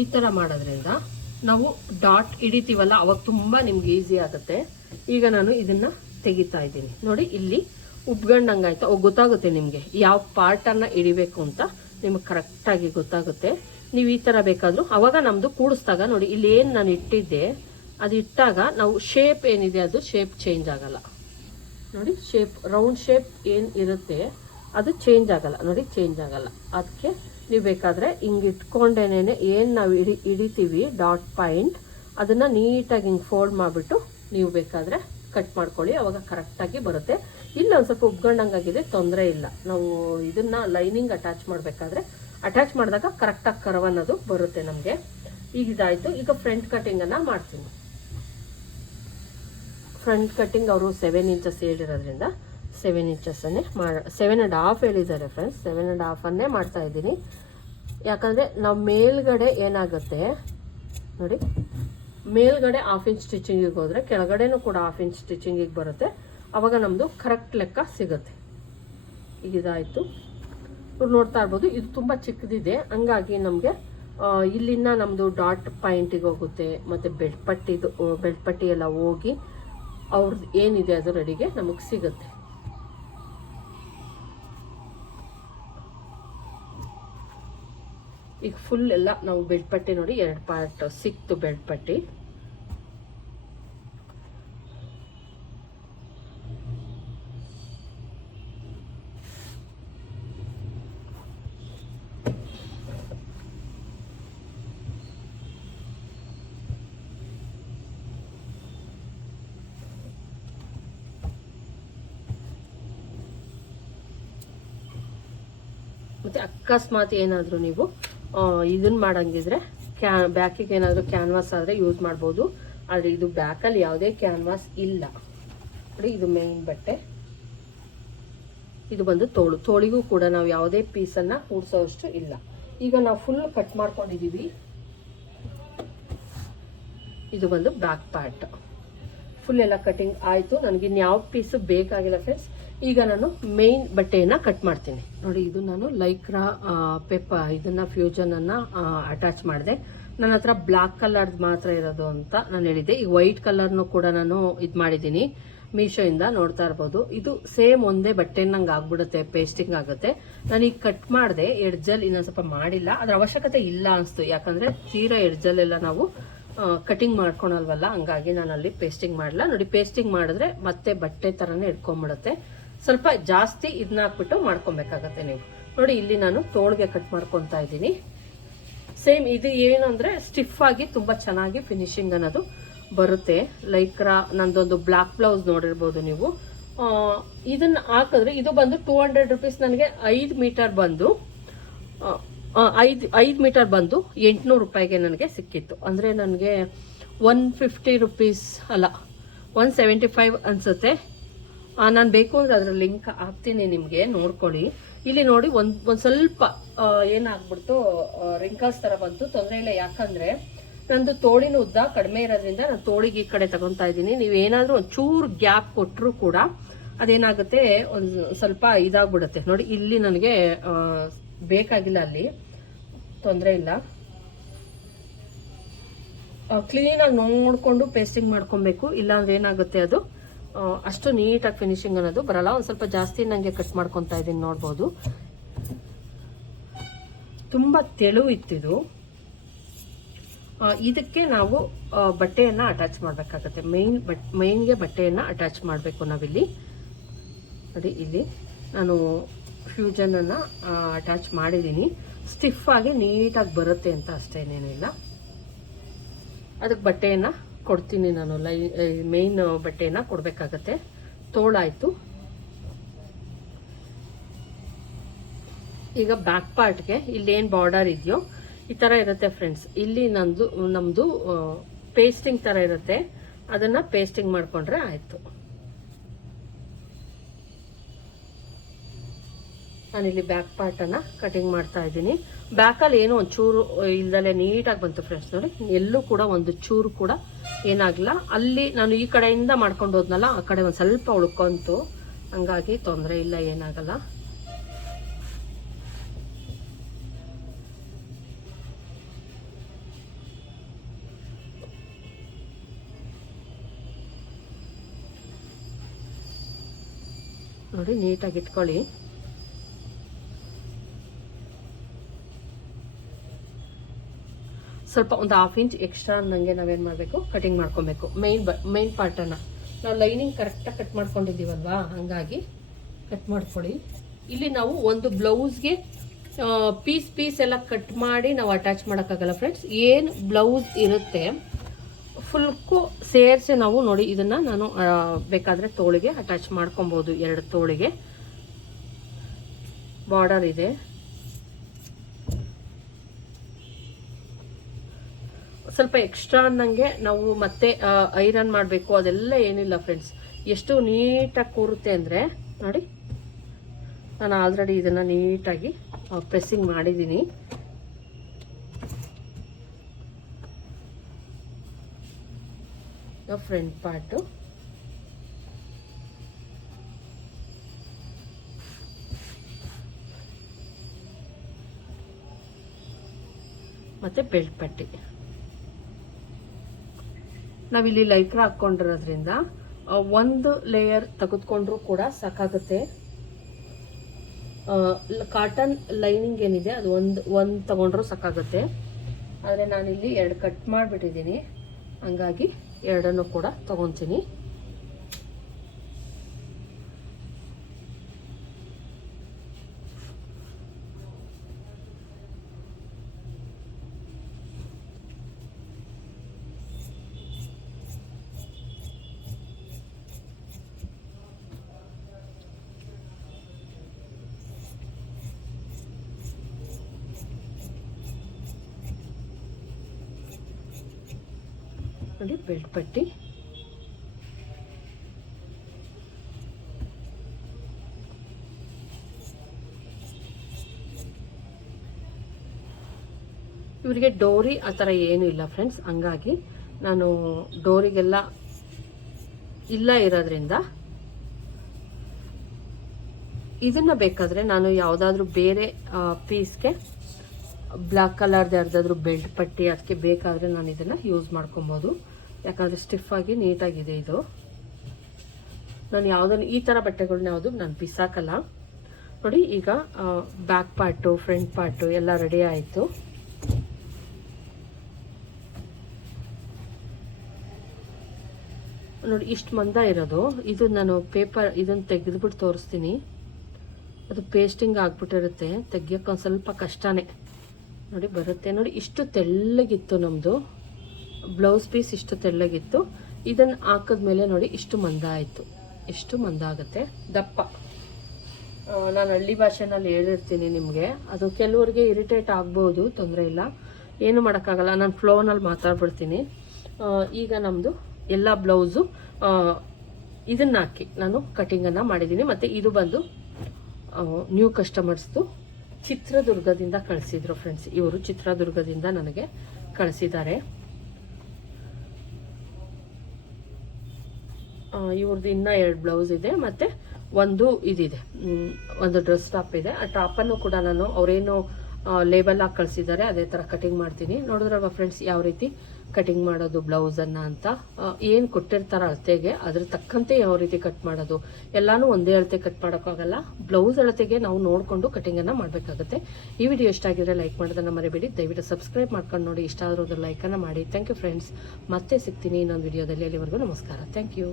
ಈ ಥರ ಮಾಡೋದ್ರಿಂದ ನಾವು ಡಾಟ್ ಹಿಡಿತೀವಲ್ಲ, ಅವಾಗ ತುಂಬ ನಿಮ್ಗೆ ಈಸಿ ಆಗುತ್ತೆ. ಈಗ ನಾನು ಇದನ್ನ ತೆಗಿತಾ ಇದ್ದೀನಿ. ನೋಡಿ, ಇಲ್ಲಿ ಉಬ್ಗಂಡಂಗಾಯ್ತು? ಅವಾಗ ಗೊತ್ತಾಗುತ್ತೆ ನಿಮಗೆ. ಯಾವ ಪಾರ್ಟನ್ನು ಹಿಡಿಬೇಕು ಅಂತ ನಿಮಗೆ ಕರೆಕ್ಟಾಗಿ ಗೊತ್ತಾಗುತ್ತೆ. ನೀವು ಈ ಥರ ಬೇಕಾದರೂ, ಅವಾಗ ನಮ್ಮದು ಕೂಡಿಸ್ದಾಗ ನೋಡಿ ಇಲ್ಲಿ ಏನು ನಾನು ಇಟ್ಟಿದ್ದೆ, ಅದು ಇಟ್ಟಾಗ ನಾವು ಶೇಪ್ ಏನಿದೆ ಅದು ಶೇಪ್ ಚೇಂಜ್ ಆಗಲ್ಲ. ನೋಡಿ ಶೇಪ್ ರೌಂಡ್ ಶೇಪ್ ಏನು ಇರುತ್ತೆ, ಅದು ಚೇಂಜ್ ಆಗಲ್ಲ. ನೋಡಿ ಚೇಂಜ್ ಆಗಲ್ಲ. ಅದಕ್ಕೆ ನೀವು ಬೇಕಾದರೆ ಹಿಂಗೆ ಇಟ್ಕೊಂಡೇನೆ ಏನು ನಾವು ಇಡಿ ಹಿಡಿತೀವಿ ಡಾಟ್ ಪಾಯಿಂಟ್ ಅದನ್ನು ನೀಟಾಗಿ ಹಿಂಗೆ ಫೋಲ್ಡ್ ಮಾಡಿಬಿಟ್ಟು ನೀವು ಬೇಕಾದರೆ ಕಟ್ ಮಾಡ್ಕೊಳ್ಳಿ. ಅವಾಗ ಕರೆಕ್ಟಾಗಿ ಬರುತ್ತೆ. ಇಲ್ಲ, ಒಂದು ಸ್ವಲ್ಪ ಉಬ್ಗಂಡಂಗಾಗಿದೆ, ತೊಂದರೆ ಇಲ್ಲ. ನಾವು ಇದನ್ನ ಲೈನಿಂಗ್ ಅಟ್ಯಾಚ್ ಮಾಡಬೇಕಾದ್ರೆ, ಅಟ್ಯಾಚ್ ಮಾಡಿದಾಗ ಕರೆಕ್ಟಾಗಿ ಕರ್ವ್ ಅನ್ನೋದು ಬರುತ್ತೆ ನಮಗೆ. ಈಗ ಇದಾಯಿತು. ಈಗ ಫ್ರಂಟ್ ಕಟ್ಟಿಂಗನ್ನು ಮಾಡ್ತೀನಿ. ಫ್ರಂಟ್ ಕಟ್ಟಿಂಗ್ ಅವರು ಸೆವೆನ್ ಇಂಚಸ್ ಹೇಳಿರೋದ್ರಿಂದ ಸೆವೆನ್ ಇಂಚಸ್ಸನ್ನೇ ಮಾಡಿ ಸೆವೆನ್ ಆ್ಯಂಡ್ ಹಾಫ್ ಹೇಳಿದ್ದಾರೆ ಫ್ರೆಂಡ್ಸ್ ಸೆವೆನ್ ಆ್ಯಂಡ್ ಹಾಫನ್ನೇ ಮಾಡ್ತಾ ಇದ್ದೀನಿ. ಯಾಕಂದರೆ ನಾವು ಮೇಲ್ಗಡೆ ಏನಾಗುತ್ತೆ, ನೋಡಿ, ಮೇಲ್ಗಡೆ ಹಾಫ್ ಇಂಚ್ ಸ್ಟಿಚಿಂಗಿಗೆ ಹೋದರೆ ಕೆಳಗಡೆನೂ ಕೂಡ ಹಾಫ್ ಇಂಚ್ ಸ್ಟಿಚಿಂಗಿಗೆ ಬರುತ್ತೆ. ಅವಾಗ ನಮ್ಮದು ಕರೆಕ್ಟ್ ಲೆಕ್ಕ ಸಿಗುತ್ತೆ. ಈಗ ಇದಾಯಿತು. ಇವ್ರು ನೋಡ್ತಾ ಇರ್ಬೋದು, ಇದು ತುಂಬ ಚಿಕ್ಕದಿದೆ. ಹಂಗಾಗಿ ನಮಗೆ ಇಲ್ಲಿನ ನಮ್ಮದು ಡಾಟ್ ಪಾಯಿಂಟಿಗೆ ಹೋಗುತ್ತೆ, ಮತ್ತು ಬೆಲ್ಟ್ ಪಟ್ಟಿದು ಪಟ್ಟಿ ಎಲ್ಲ ಹೋಗಿ ಅವ್ರದ್ದು ಏನಿದೆ ಅದು ರೆಡಿಗೆ ನಮಗೆ ಸಿಗುತ್ತೆ. ಈಗ ಫುಲ್ ಎಲ್ಲ ನಾವು ಬೆಲ್ಟ್ ಪಟ್ಟಿ ನೋಡಿ, ಎರಡು ಪಾರ್ಟ್ ಸಿಕ್ತು ಬೆಲ್ಟ್ ಪಟ್ಟಿ. ಮತ್ತು ಅಕಸ್ಮಾತ್ ಏನಾದರೂ ನೀವು ಇದನ್ನ ಮಾಡಂಗಿದ್ರೆ ಕ್ಯಾ, ಬ್ಯಾಕಿಗೆ ಏನಾದರೂ ಕ್ಯಾನ್ವಾಸ್ ಆದರೆ ಯೂಸ್ ಮಾಡ್ಬೋದು. ಆದರೆ ಇದು ಬ್ಯಾಕಲ್ಲಿ ಯಾವುದೇ ಕ್ಯಾನ್ವಾಸ್ ಇಲ್ಲ. ನೋಡಿ, ಇದು ಮೇನ್ ಬಟ್ಟೆ. ಇದು ಬಂದು ತೋಳು. ತೋಳಿಗೂ ಕೂಡ ನಾವು ಯಾವುದೇ ಪೀಸನ್ನು ಕೂಡಿಸೋಷ್ಟು ಇಲ್ಲ. ಈಗ ನಾವು ಫುಲ್ ಕಟ್ ಮಾಡ್ಕೊಂಡಿದ್ದೀವಿ ಇದು ಬಂದು ಬ್ಯಾಕ್ ಪಾರ್ಟ್. ಫುಲ್ ಎಲ್ಲ ಕಟಿಂಗ್ ಆಯಿತು. ನನಗೆ ಯಾವ ಪೀಸು ಬೇಕಾಗಿಲ್ಲ ಫ್ರೆಂಡ್ಸ್ ಈಗ ನಾನು ಮೇನ್ ಬಟ್ಟೆಯನ್ನು ಕಟ್ ಮಾಡ್ತೀನಿ. ನೋಡಿ, ಇದು ನಾನು ಲೈಕ್ರಾ ಪೆಪ್ಪ ಇದನ್ನು ಫ್ಯೂಜನನ್ನು ಅಟ್ಯಾಚ್ ಮಾಡಿದೆ. ನನ್ನ ಹತ್ರ ಬ್ಲ್ಯಾಕ್ ಕಲರ್ದು ಮಾತ್ರ ಇರೋದು ಅಂತ ನಾನು ಹೇಳಿದ್ದೆ. ಈ ವೈಟ್ ಕಲರ್ನು ಕೂಡ ನಾನು ಇದು ಮಾಡಿದ್ದೀನಿ. ಮೀಶೋಯಿಂದ ನೋಡ್ತಾ ಇರ್ಬೋದು. ಇದು ಸೇಮ್ ಒಂದೇ ಬಟ್ಟೆ ನಂಗೆ ಆಗ್ಬಿಡುತ್ತೆ ಪೇಸ್ಟಿಂಗ್ ಆಗುತ್ತೆ. ನಾನು ಈಗ ಕಟ್ ಮಾಡಿದೆ ಎಡ್ಜಲ್ ಇನ್ನೊಂದು ಸ್ವಲ್ಪ ಮಾಡಿಲ್ಲ. ಅದ್ರ ಅವಶ್ಯಕತೆ ಇಲ್ಲ ಅನಿಸ್ತು. ಯಾಕಂದರೆ ತೀರಾ ಎಡ್ಜಲ್ಲೆಲ್ಲ ನಾವು ಕಟಿಂಗ್ ಮಾಡ್ಕೊಳಲ್ವಲ್ಲ, ಹಂಗಾಗಿ ನಾನು ಅಲ್ಲಿ ಪೇಸ್ಟಿಂಗ್ ಮಾಡಲ್ಲ ನೋಡಿ ಪೇಸ್ಟಿಂಗ್ ಮಾಡಿದ್ರೆ ಮತ್ತೆ ಬಟ್ಟೆ ಥರನೇ ಇಟ್ಕೊಂಡ್ಬಿಡುತ್ತೆ ಸ್ವಲ್ಪ ಜಾಸ್ತಿ ಇದನ್ನ ಹಾಕ್ಬಿಟ್ಟು ಮಾಡ್ಕೊಬೇಕಾಗತ್ತೆ ನೀವು. ನೋಡಿ, ಇಲ್ಲಿ ನಾನು ತೋಳ್ಗೆ ಕಟ್ ಮಾಡ್ಕೊತಾ ಇದ್ದೀನಿ. ಸೇಮ್ ಇದು ಏನಂದ್ರೆ ಸ್ಟಿಫ್ ಆಗಿ ತುಂಬಾ ಚೆನ್ನಾಗಿ ಫಿನಿಶಿಂಗ್ ಅನ್ನೋದು ಬರುತ್ತೆ. ಲೈಕ್ರಾ ನಂದೊಂದು ಬ್ಲಾಕ್ ಬ್ಲೌಸ್ ನೋಡಿರ್ಬೋದು ನೀವು. ಇದನ್ನ ಹಾಕಿದ್ರೆ ಇದು ಬಂದು ಟೂ ಹಂಡ್ರೆಡ್ ರುಪೀಸ್ ನನಗೆ ಐದು ಮೀಟರ್ ಬಂದು ಐದು ಐದು ಮೀಟರ್ ಬಂದು ಎಂಟುನೂರು ರೂಪಾಯಿಗೆ ನನಗೆ ಸಿಕ್ಕಿತ್ತು. ಅಂದರೆ ನನಗೆ ಒನ್ ಫಿಫ್ಟಿ ರುಪೀಸ್ ಅಲ್ಲ ಒನ್ ಸೆವೆಂಟಿ ಫೈವ್ ಅನಿಸುತ್ತೆ. ನಾನು ಬೇಕು ಅಂದರೆ ಅದರ ಲಿಂಕ್ ಹಾಕ್ತೀನಿ ನಿಮಗೆ, ನೋಡ್ಕೊಳ್ಳಿ. ಇಲ್ಲಿ ನೋಡಿ, ಒಂದು ಒಂದು ಸ್ವಲ್ಪ ಏನಾಗ್ಬಿಡ್ತು ರಿಂಕಲ್ಸ್ ಥರ ಬಂತು. ತೊಂದರೆ ಇಲ್ಲ, ಯಾಕಂದರೆ ನಂದು ತೋಳಿನ ಉದ್ದ ಕಡಿಮೆ ಇರೋದ್ರಿಂದ ನಾನು ತೋಳಿಗೆ ಈ ಕಡೆ ತಗೊಂತಾ ಇದ್ದೀನಿ. ನೀವು ಏನಾದರೂ ಒಂದು ಚೂರು ಗ್ಯಾಪ್ ಕೊಟ್ಟರು ಕೂಡ ಅದೇನಾಗುತ್ತೆ, ಒಂದು ಸ್ವಲ್ಪ ಇದಾಗ್ಬಿಡುತ್ತೆ. ನೋಡಿ, ಇಲ್ಲಿ ನನಗೆ ಬೇಕಾಗಿಲ್ಲ ಅಲ್ಲಿ. ತೊಂದರೆ ಇಲ್ಲ. ಕ್ಲೀನಾಗಿ ನೋಡಿಕೊಂಡು ಪೇಸ್ಟಿಂಗ್ ಮಾಡ್ಕೊಬೇಕು. ಇಲ್ಲಾಂದ್ರೆ ಏನಾಗುತ್ತೆ ಅದು? ಅಷ್ಟು ನೀಟಾಗಿ ಫಿನಿಶಿಂಗ್ ಅನ್ನೋದು ಬರಲ್ಲ. ಒಂದು ಸ್ವಲ್ಪ ಜಾಸ್ತಿ ನನಗೆ ಕಟ್ ಮಾಡ್ಕೊತಾ ಇದ್ದೀನಿ ನೋಡ್ಬೋದು. ತುಂಬ ತೆಳು ಇತ್ತಿದು. ಆ, ಇದಕ್ಕೆ ನಾವು ಬಟ್ಟೆಯನ್ನು ಅಟ್ಯಾಚ್ ಮಾಡಬೇಕಾಗತ್ತೆ. ಮೈನ್ ಬಟ್ ಮೈನ್ಗೆ ಬಟ್ಟೆಯನ್ನು ಅಟ್ಯಾಚ್ ಮಾಡಬೇಕು ನಾವಿಲ್ಲಿ. ನೋಡಿ ಇಲ್ಲಿ ನಾನು ಫ್ಯೂಜನನ್ನು ಅಟ್ಯಾಚ್ ಮಾಡಿದ್ದೀನಿ. ಸ್ಟಿಫ್ ಆಗಿ ನೀಟಾಗಿ ಬರುತ್ತೆ ಅಂತ ಅಷ್ಟೇನೇನಿಲ್ಲ ಅದಕ್ಕೆ ಬಟ್ಟೆಯನ್ನು ಕೊಡ್ತೀನಿ ನಾನು ಲೈ ಮೇಯ್ನ್ ಬಟ್ಟೆನ ಕೊಡಬೇಕಾಗತ್ತೆ. ತೋಳಾಯಿತು. ಈಗ ಬ್ಯಾಕ್ ಪಾರ್ಟ್ಗೆ ಇಲ್ಲೇನು ಬಾರ್ಡರ್ ಇದೆಯೋ, ಈ ಥರ ಇರುತ್ತೆ ಫ್ರೆಂಡ್ಸ್ ಇಲ್ಲಿ ನಂದು ನಮ್ಮದು ಪೇಸ್ಟಿಂಗ್ ಥರ ಇರುತ್ತೆ. ಅದನ್ನು ಪೇಸ್ಟಿಂಗ್ ಮಾಡಿಕೊಂಡ್ರೆ ಆಯಿತು. ನಾನಿಲ್ಲಿ ಬ್ಯಾಕ್ ಪಾರ್ಟನ್ನು ಕಟಿಂಗ್ ಮಾಡ್ತಾ ಇದ್ದೀನಿ. ಬ್ಯಾಕಲ್ಲಿ ಏನೋ ಒಂದು ಚೂರು ಇಲ್ದಲೆ ನೀಟಾಗಿ ಬಂತು ಫ್ರೆಂಡ್ಸ್ ನೋಡಿ. ಎಲ್ಲೂ ಕೂಡ ಒಂದು ಚೂರು ಕೂಡ ಏನಾಗಲ್ಲ ಅಲ್ಲಿ ನಾನು ಈ ಕಡೆಯಿಂದ ಮಾಡ್ಕೊಂಡು ಹೋದ್ನಲ್ಲ, ಆ ಕಡೆ ಒಂದು ಸ್ವಲ್ಪ ಉಳ್ಕೊಂತು. ಹಂಗಾಗಿ ತೊಂದರೆ ಇಲ್ಲ, ಏನಾಗಲ್ಲ. ನೋಡಿ, ನೀಟಾಗಿ ಇಟ್ಕೊಳ್ಳಿ. ಸ್ವಲ್ಪ ಒಂದು ಹಾಫ್ ಇಂಚ್ ಎಕ್ಸ್ಟ್ರಾ ನನಗೆ ನಾವೇನು ಮಾಡಬೇಕು? ಕಟಿಂಗ್ ಮಾಡ್ಕೊಬೇಕು. ಮೇನ್ ಬ ಮೇನ್ ಪಾರ್ಟನ್ನು ನಾವು ಲೈನಿಂಗ್ ಕರೆಕ್ಟಾಗಿ ಕಟ್ ಮಾಡ್ಕೊಂಡಿದ್ದೀವಲ್ವಾ? ಹಾಗಾಗಿ ಕಟ್ ಮಾಡ್ಕೊಳ್ಳಿ. ಇಲ್ಲಿ ನಾವು ಒಂದು ಬ್ಲೌಸ್ಗೆ ಪೀಸ್ ಪೀಸ್ ಎಲ್ಲ ಕಟ್ ಮಾಡಿ ನಾವು ಅಟ್ಯಾಚ್ ಮಾಡೋಕ್ಕಾಗಲ್ಲ ಫ್ರೆಂಡ್ಸ್ ಏನು ಬ್ಲೌಸ್ ಇರುತ್ತೆ ಫುಲ್ಕು ಸೇರಿಸಿ ನಾವು ನೋಡಿ, ಇದನ್ನು ನಾನು ಬೇಕಾದರೆ ತೋಳಿಗೆ ಅಟ್ಯಾಚ್ ಮಾಡ್ಕೊಬೋದು. ಎರಡು ತೋಳಿಗೆ. ಬಾರ್ಡರ್ ಇದೆ. ಸ್ವಲ್ಪ ಎಕ್ಸ್ಟ್ರಾ ಅನ್ನಂಗೆ ನಾವು ಮತ್ತೆ ಐರನ್ ಮಾಡಬೇಕು. ಅದೆಲ್ಲ ಏನಿಲ್ಲ ಫ್ರೆಂಡ್ಸ್ ಎಷ್ಟು ನೀಟಾಗಿ ಕೂರುತ್ತೆ ಅಂದರೆ, ನೋಡಿ. ನಾನು ಆಲ್ರೆಡಿ ಇದನ್ನು ನೀಟಾಗಿ ಪ್ರೆಸ್ಸಿಂಗ್ ಮಾಡಿದ್ದೀನಿ. ಫ್ರಂಟ್ ಪಾರ್ಟು ಮತ್ತೆ ಬೆಲ್ಟ್ ಪಟ್ಟಿ. ನಾವಿಲ್ಲಿ ಲೈಕ್ರ ಹಾಕ್ಕೊಂಡಿರೋದ್ರಿಂದ ಒಂದು ಲೇಯರ್ ತೆಗೆದುಕೊಂಡ್ರೂ ಕೂಡ ಸಾಕಾಗುತ್ತೆ. ಕಾಟನ್ ಲೈನಿಂಗ್ ಏನಿದೆ, ಅದು ಒಂದು ಒಂದು ತಗೊಂಡ್ರೂ ಸಾಕಾಗುತ್ತೆ. ಆದರೆ ನಾನಿಲ್ಲಿ ಎರಡು ಕಟ್ ಮಾಡಿಬಿಟ್ಟಿದ್ದೀನಿ. ಹಂಗಾಗಿ ಎರಡನ್ನು ಕೂಡ ತಗೊತೀನಿ. ಪಟ್ಟಿ. ಇವರಿಗೆ ಡೋರಿ ಆ ಥರ ಏನೂ ಇಲ್ಲ ಫ್ರೆಂಡ್ಸ್ ಹಂಗಾಗಿ ನಾನು ಡೋರಿಗೆಲ್ಲ ಇಲ್ಲ ಇರೋದ್ರಿಂದ ಇದನ್ನು ಬೇಕಾದರೆ ನಾನು ಯಾವುದಾದ್ರೂ ಬೇರೆ ಪೀಸ್ಗೆ ಬ್ಲ್ಯಾಕ್ ಕಲರ್ದು ಯಾರ್ದಾದ್ರೂ ಬೆಲ್ಟ್ ಪಟ್ಟಿ ಅದಕ್ಕೆ ಬೇಕಾದರೆ ನಾನು ಇದನ್ನು ಯೂಸ್ ಮಾಡ್ಕೊಬೋದು. ಯಾಕಂದರೆ ಸ್ಟಿಫ್ ಆಗಿ ನೀಟಾಗಿದೆ ಇದು. ನಾನು ಯಾವುದನ್ನು ಈ ಥರ ಬಟ್ಟೆಗಳನ್ನ ಯಾವುದು ನಾನು ಬಿಸಾಕಲ್ಲ. ನೋಡಿ, ಈಗ ಬ್ಯಾಕ್ ಪಾರ್ಟು ಫ್ರಂಟ್ ಪಾರ್ಟು ಎಲ್ಲ ರೆಡಿ ಆಯಿತು. ನೋಡಿ, ಇಷ್ಟು ಮಂದ ಇರೋದು. ಇದು ನಾನು ಪೇಪರ್ ಇದನ್ನು ತೆಗೆದುಬಿಟ್ಟು ತೋರಿಸ್ತೀನಿ. ಅದು ಪೇಸ್ಟಿಂಗ್ ಆಗ್ಬಿಟ್ಟಿರುತ್ತೆ. ತೆಗಿಯೋಕೆ ಒಂದು ಸ್ವಲ್ಪ ಕಷ್ಟನೇ. ನೋಡಿ, ಬರುತ್ತೆ. ನೋಡಿ, ಇಷ್ಟು ತೆಳ್ಳಗಿತ್ತು ನಮ್ಮದು ಬ್ಲೌಸ್ ಪೀಸ್ ಇಷ್ಟು ತೆಳ್ಳಗಿತ್ತು. ಇದನ್ನು ಹಾಕಿದ್ಮೇಲೆ ನೋಡಿ ಇಷ್ಟು ಮಂದ ಆಯಿತು. ಇಷ್ಟು ಮಂದ ಆಗುತ್ತೆ. ದಪ್ಪ. ನಾನು ಹಳ್ಳಿ ಭಾಷೆನಲ್ಲಿ ಹೇಳಿರ್ತೀನಿ ನಿಮಗೆ. ಅದು ಕೆಲವರಿಗೆ ಇರಿಟೇಟ್ ಆಗ್ಬೋದು, ತೊಂದರೆ ಇಲ್ಲ. ಏನು ಮಾಡೋಕ್ಕಾಗಲ್ಲ. ನಾನು ಫ್ಲೋನಲ್ಲಿ ಮಾತಾಡ್ಬಿಡ್ತೀನಿ. ಈಗ ನಮ್ಮದು ಎಲ್ಲ ಬ್ಲೌಸು ಇದನ್ನ ಹಾಕಿ. ನಾನು ಕಟಿಂಗನ್ನು ಮಾಡಿದ್ದೀನಿ ಮತ್ತು ಇದು ಬಂದು ನ್ಯೂ ಕಸ್ಟಮರ್ಸ್ದು ಚಿತ್ರದುರ್ಗದಿಂದ ಕಳಿಸಿದ್ರು ಫ್ರೆಂಡ್ಸ್ ಇವರು ಚಿತ್ರದುರ್ಗದಿಂದ ನನಗೆ ಕಳಿಸಿದ್ದಾರೆ. ಇವ್ರದ್ದು ಇನ್ನೂ ಎರಡು ಬ್ಲೌಸ್ ಇದೆ, ಮತ್ತು ಒಂದು ಇದಿದೆ. ಒಂದು ಡ್ರೆಸ್ ಟಾಪ್ ಇದೆ. ಆ ಟಾಪನ್ನು ಕೂಡ ನಾನು ಅವರೇನು ಲೇಬಲ್ ಹಾಕಿ ಕಳಿಸಿದ್ದಾರೆ, ಅದೇ ಥರ ಕಟಿಂಗ್ ಮಾಡ್ತೀನಿ. ನೋಡಿದ್ರಲ್ವ ಫ್ರೆಂಡ್ಸ್ ಯಾವ ರೀತಿ ಕಟಿಂಗ್ ಮಾಡೋದು ಬ್ಲೌಸನ್ನು ಅಂತ? ಏನು ಕೊಟ್ಟಿರ್ತಾರ ಅಳತೆಗೆ, ಅದ್ರ ತಕ್ಕಂತೆ ಯಾವ ರೀತಿ ಕಟ್ ಮಾಡೋದು? ಎಲ್ಲಾನು ಒಂದೇ ಅಳತೆ ಕಟ್ ಮಾಡೋಕ್ಕಾಗಲ್ಲ. ಬ್ಲೌಸ್ ಅಳತೆಗೆ ನಾವು ನೋಡಿಕೊಂಡು ಕಟಿಂಗನ್ನು ಮಾಡಬೇಕಾಗುತ್ತೆ. ಈ ವಿಡಿಯೋ ಇಷ್ಟ ಆಗಿದ್ರೆ ಲೈಕ್ ಮಾಡೋದನ್ನು ಮರಿಬೇಡಿ. ದಯವಿಟ್ಟು ಸಬ್ಸ್ಕ್ರೈಬ್ ಮಾಡ್ಕೊಂಡು ನೋಡಿ. ಇಷ್ಟ ಆದ್ರೂ ಲೈಕನ್ನು ಮಾಡಿ. ಥ್ಯಾಂಕ್ ಯು ಫ್ರೆಂಡ್ಸ್ ಮತ್ತೆ ಸಿಗ್ತೀನಿ ಇನ್ನೊಂದು ವಿಡಿಯೋದಲ್ಲಿ ಅಲ್ಲಿವರೆಗೂ ನಮಸ್ಕಾರ. Thank you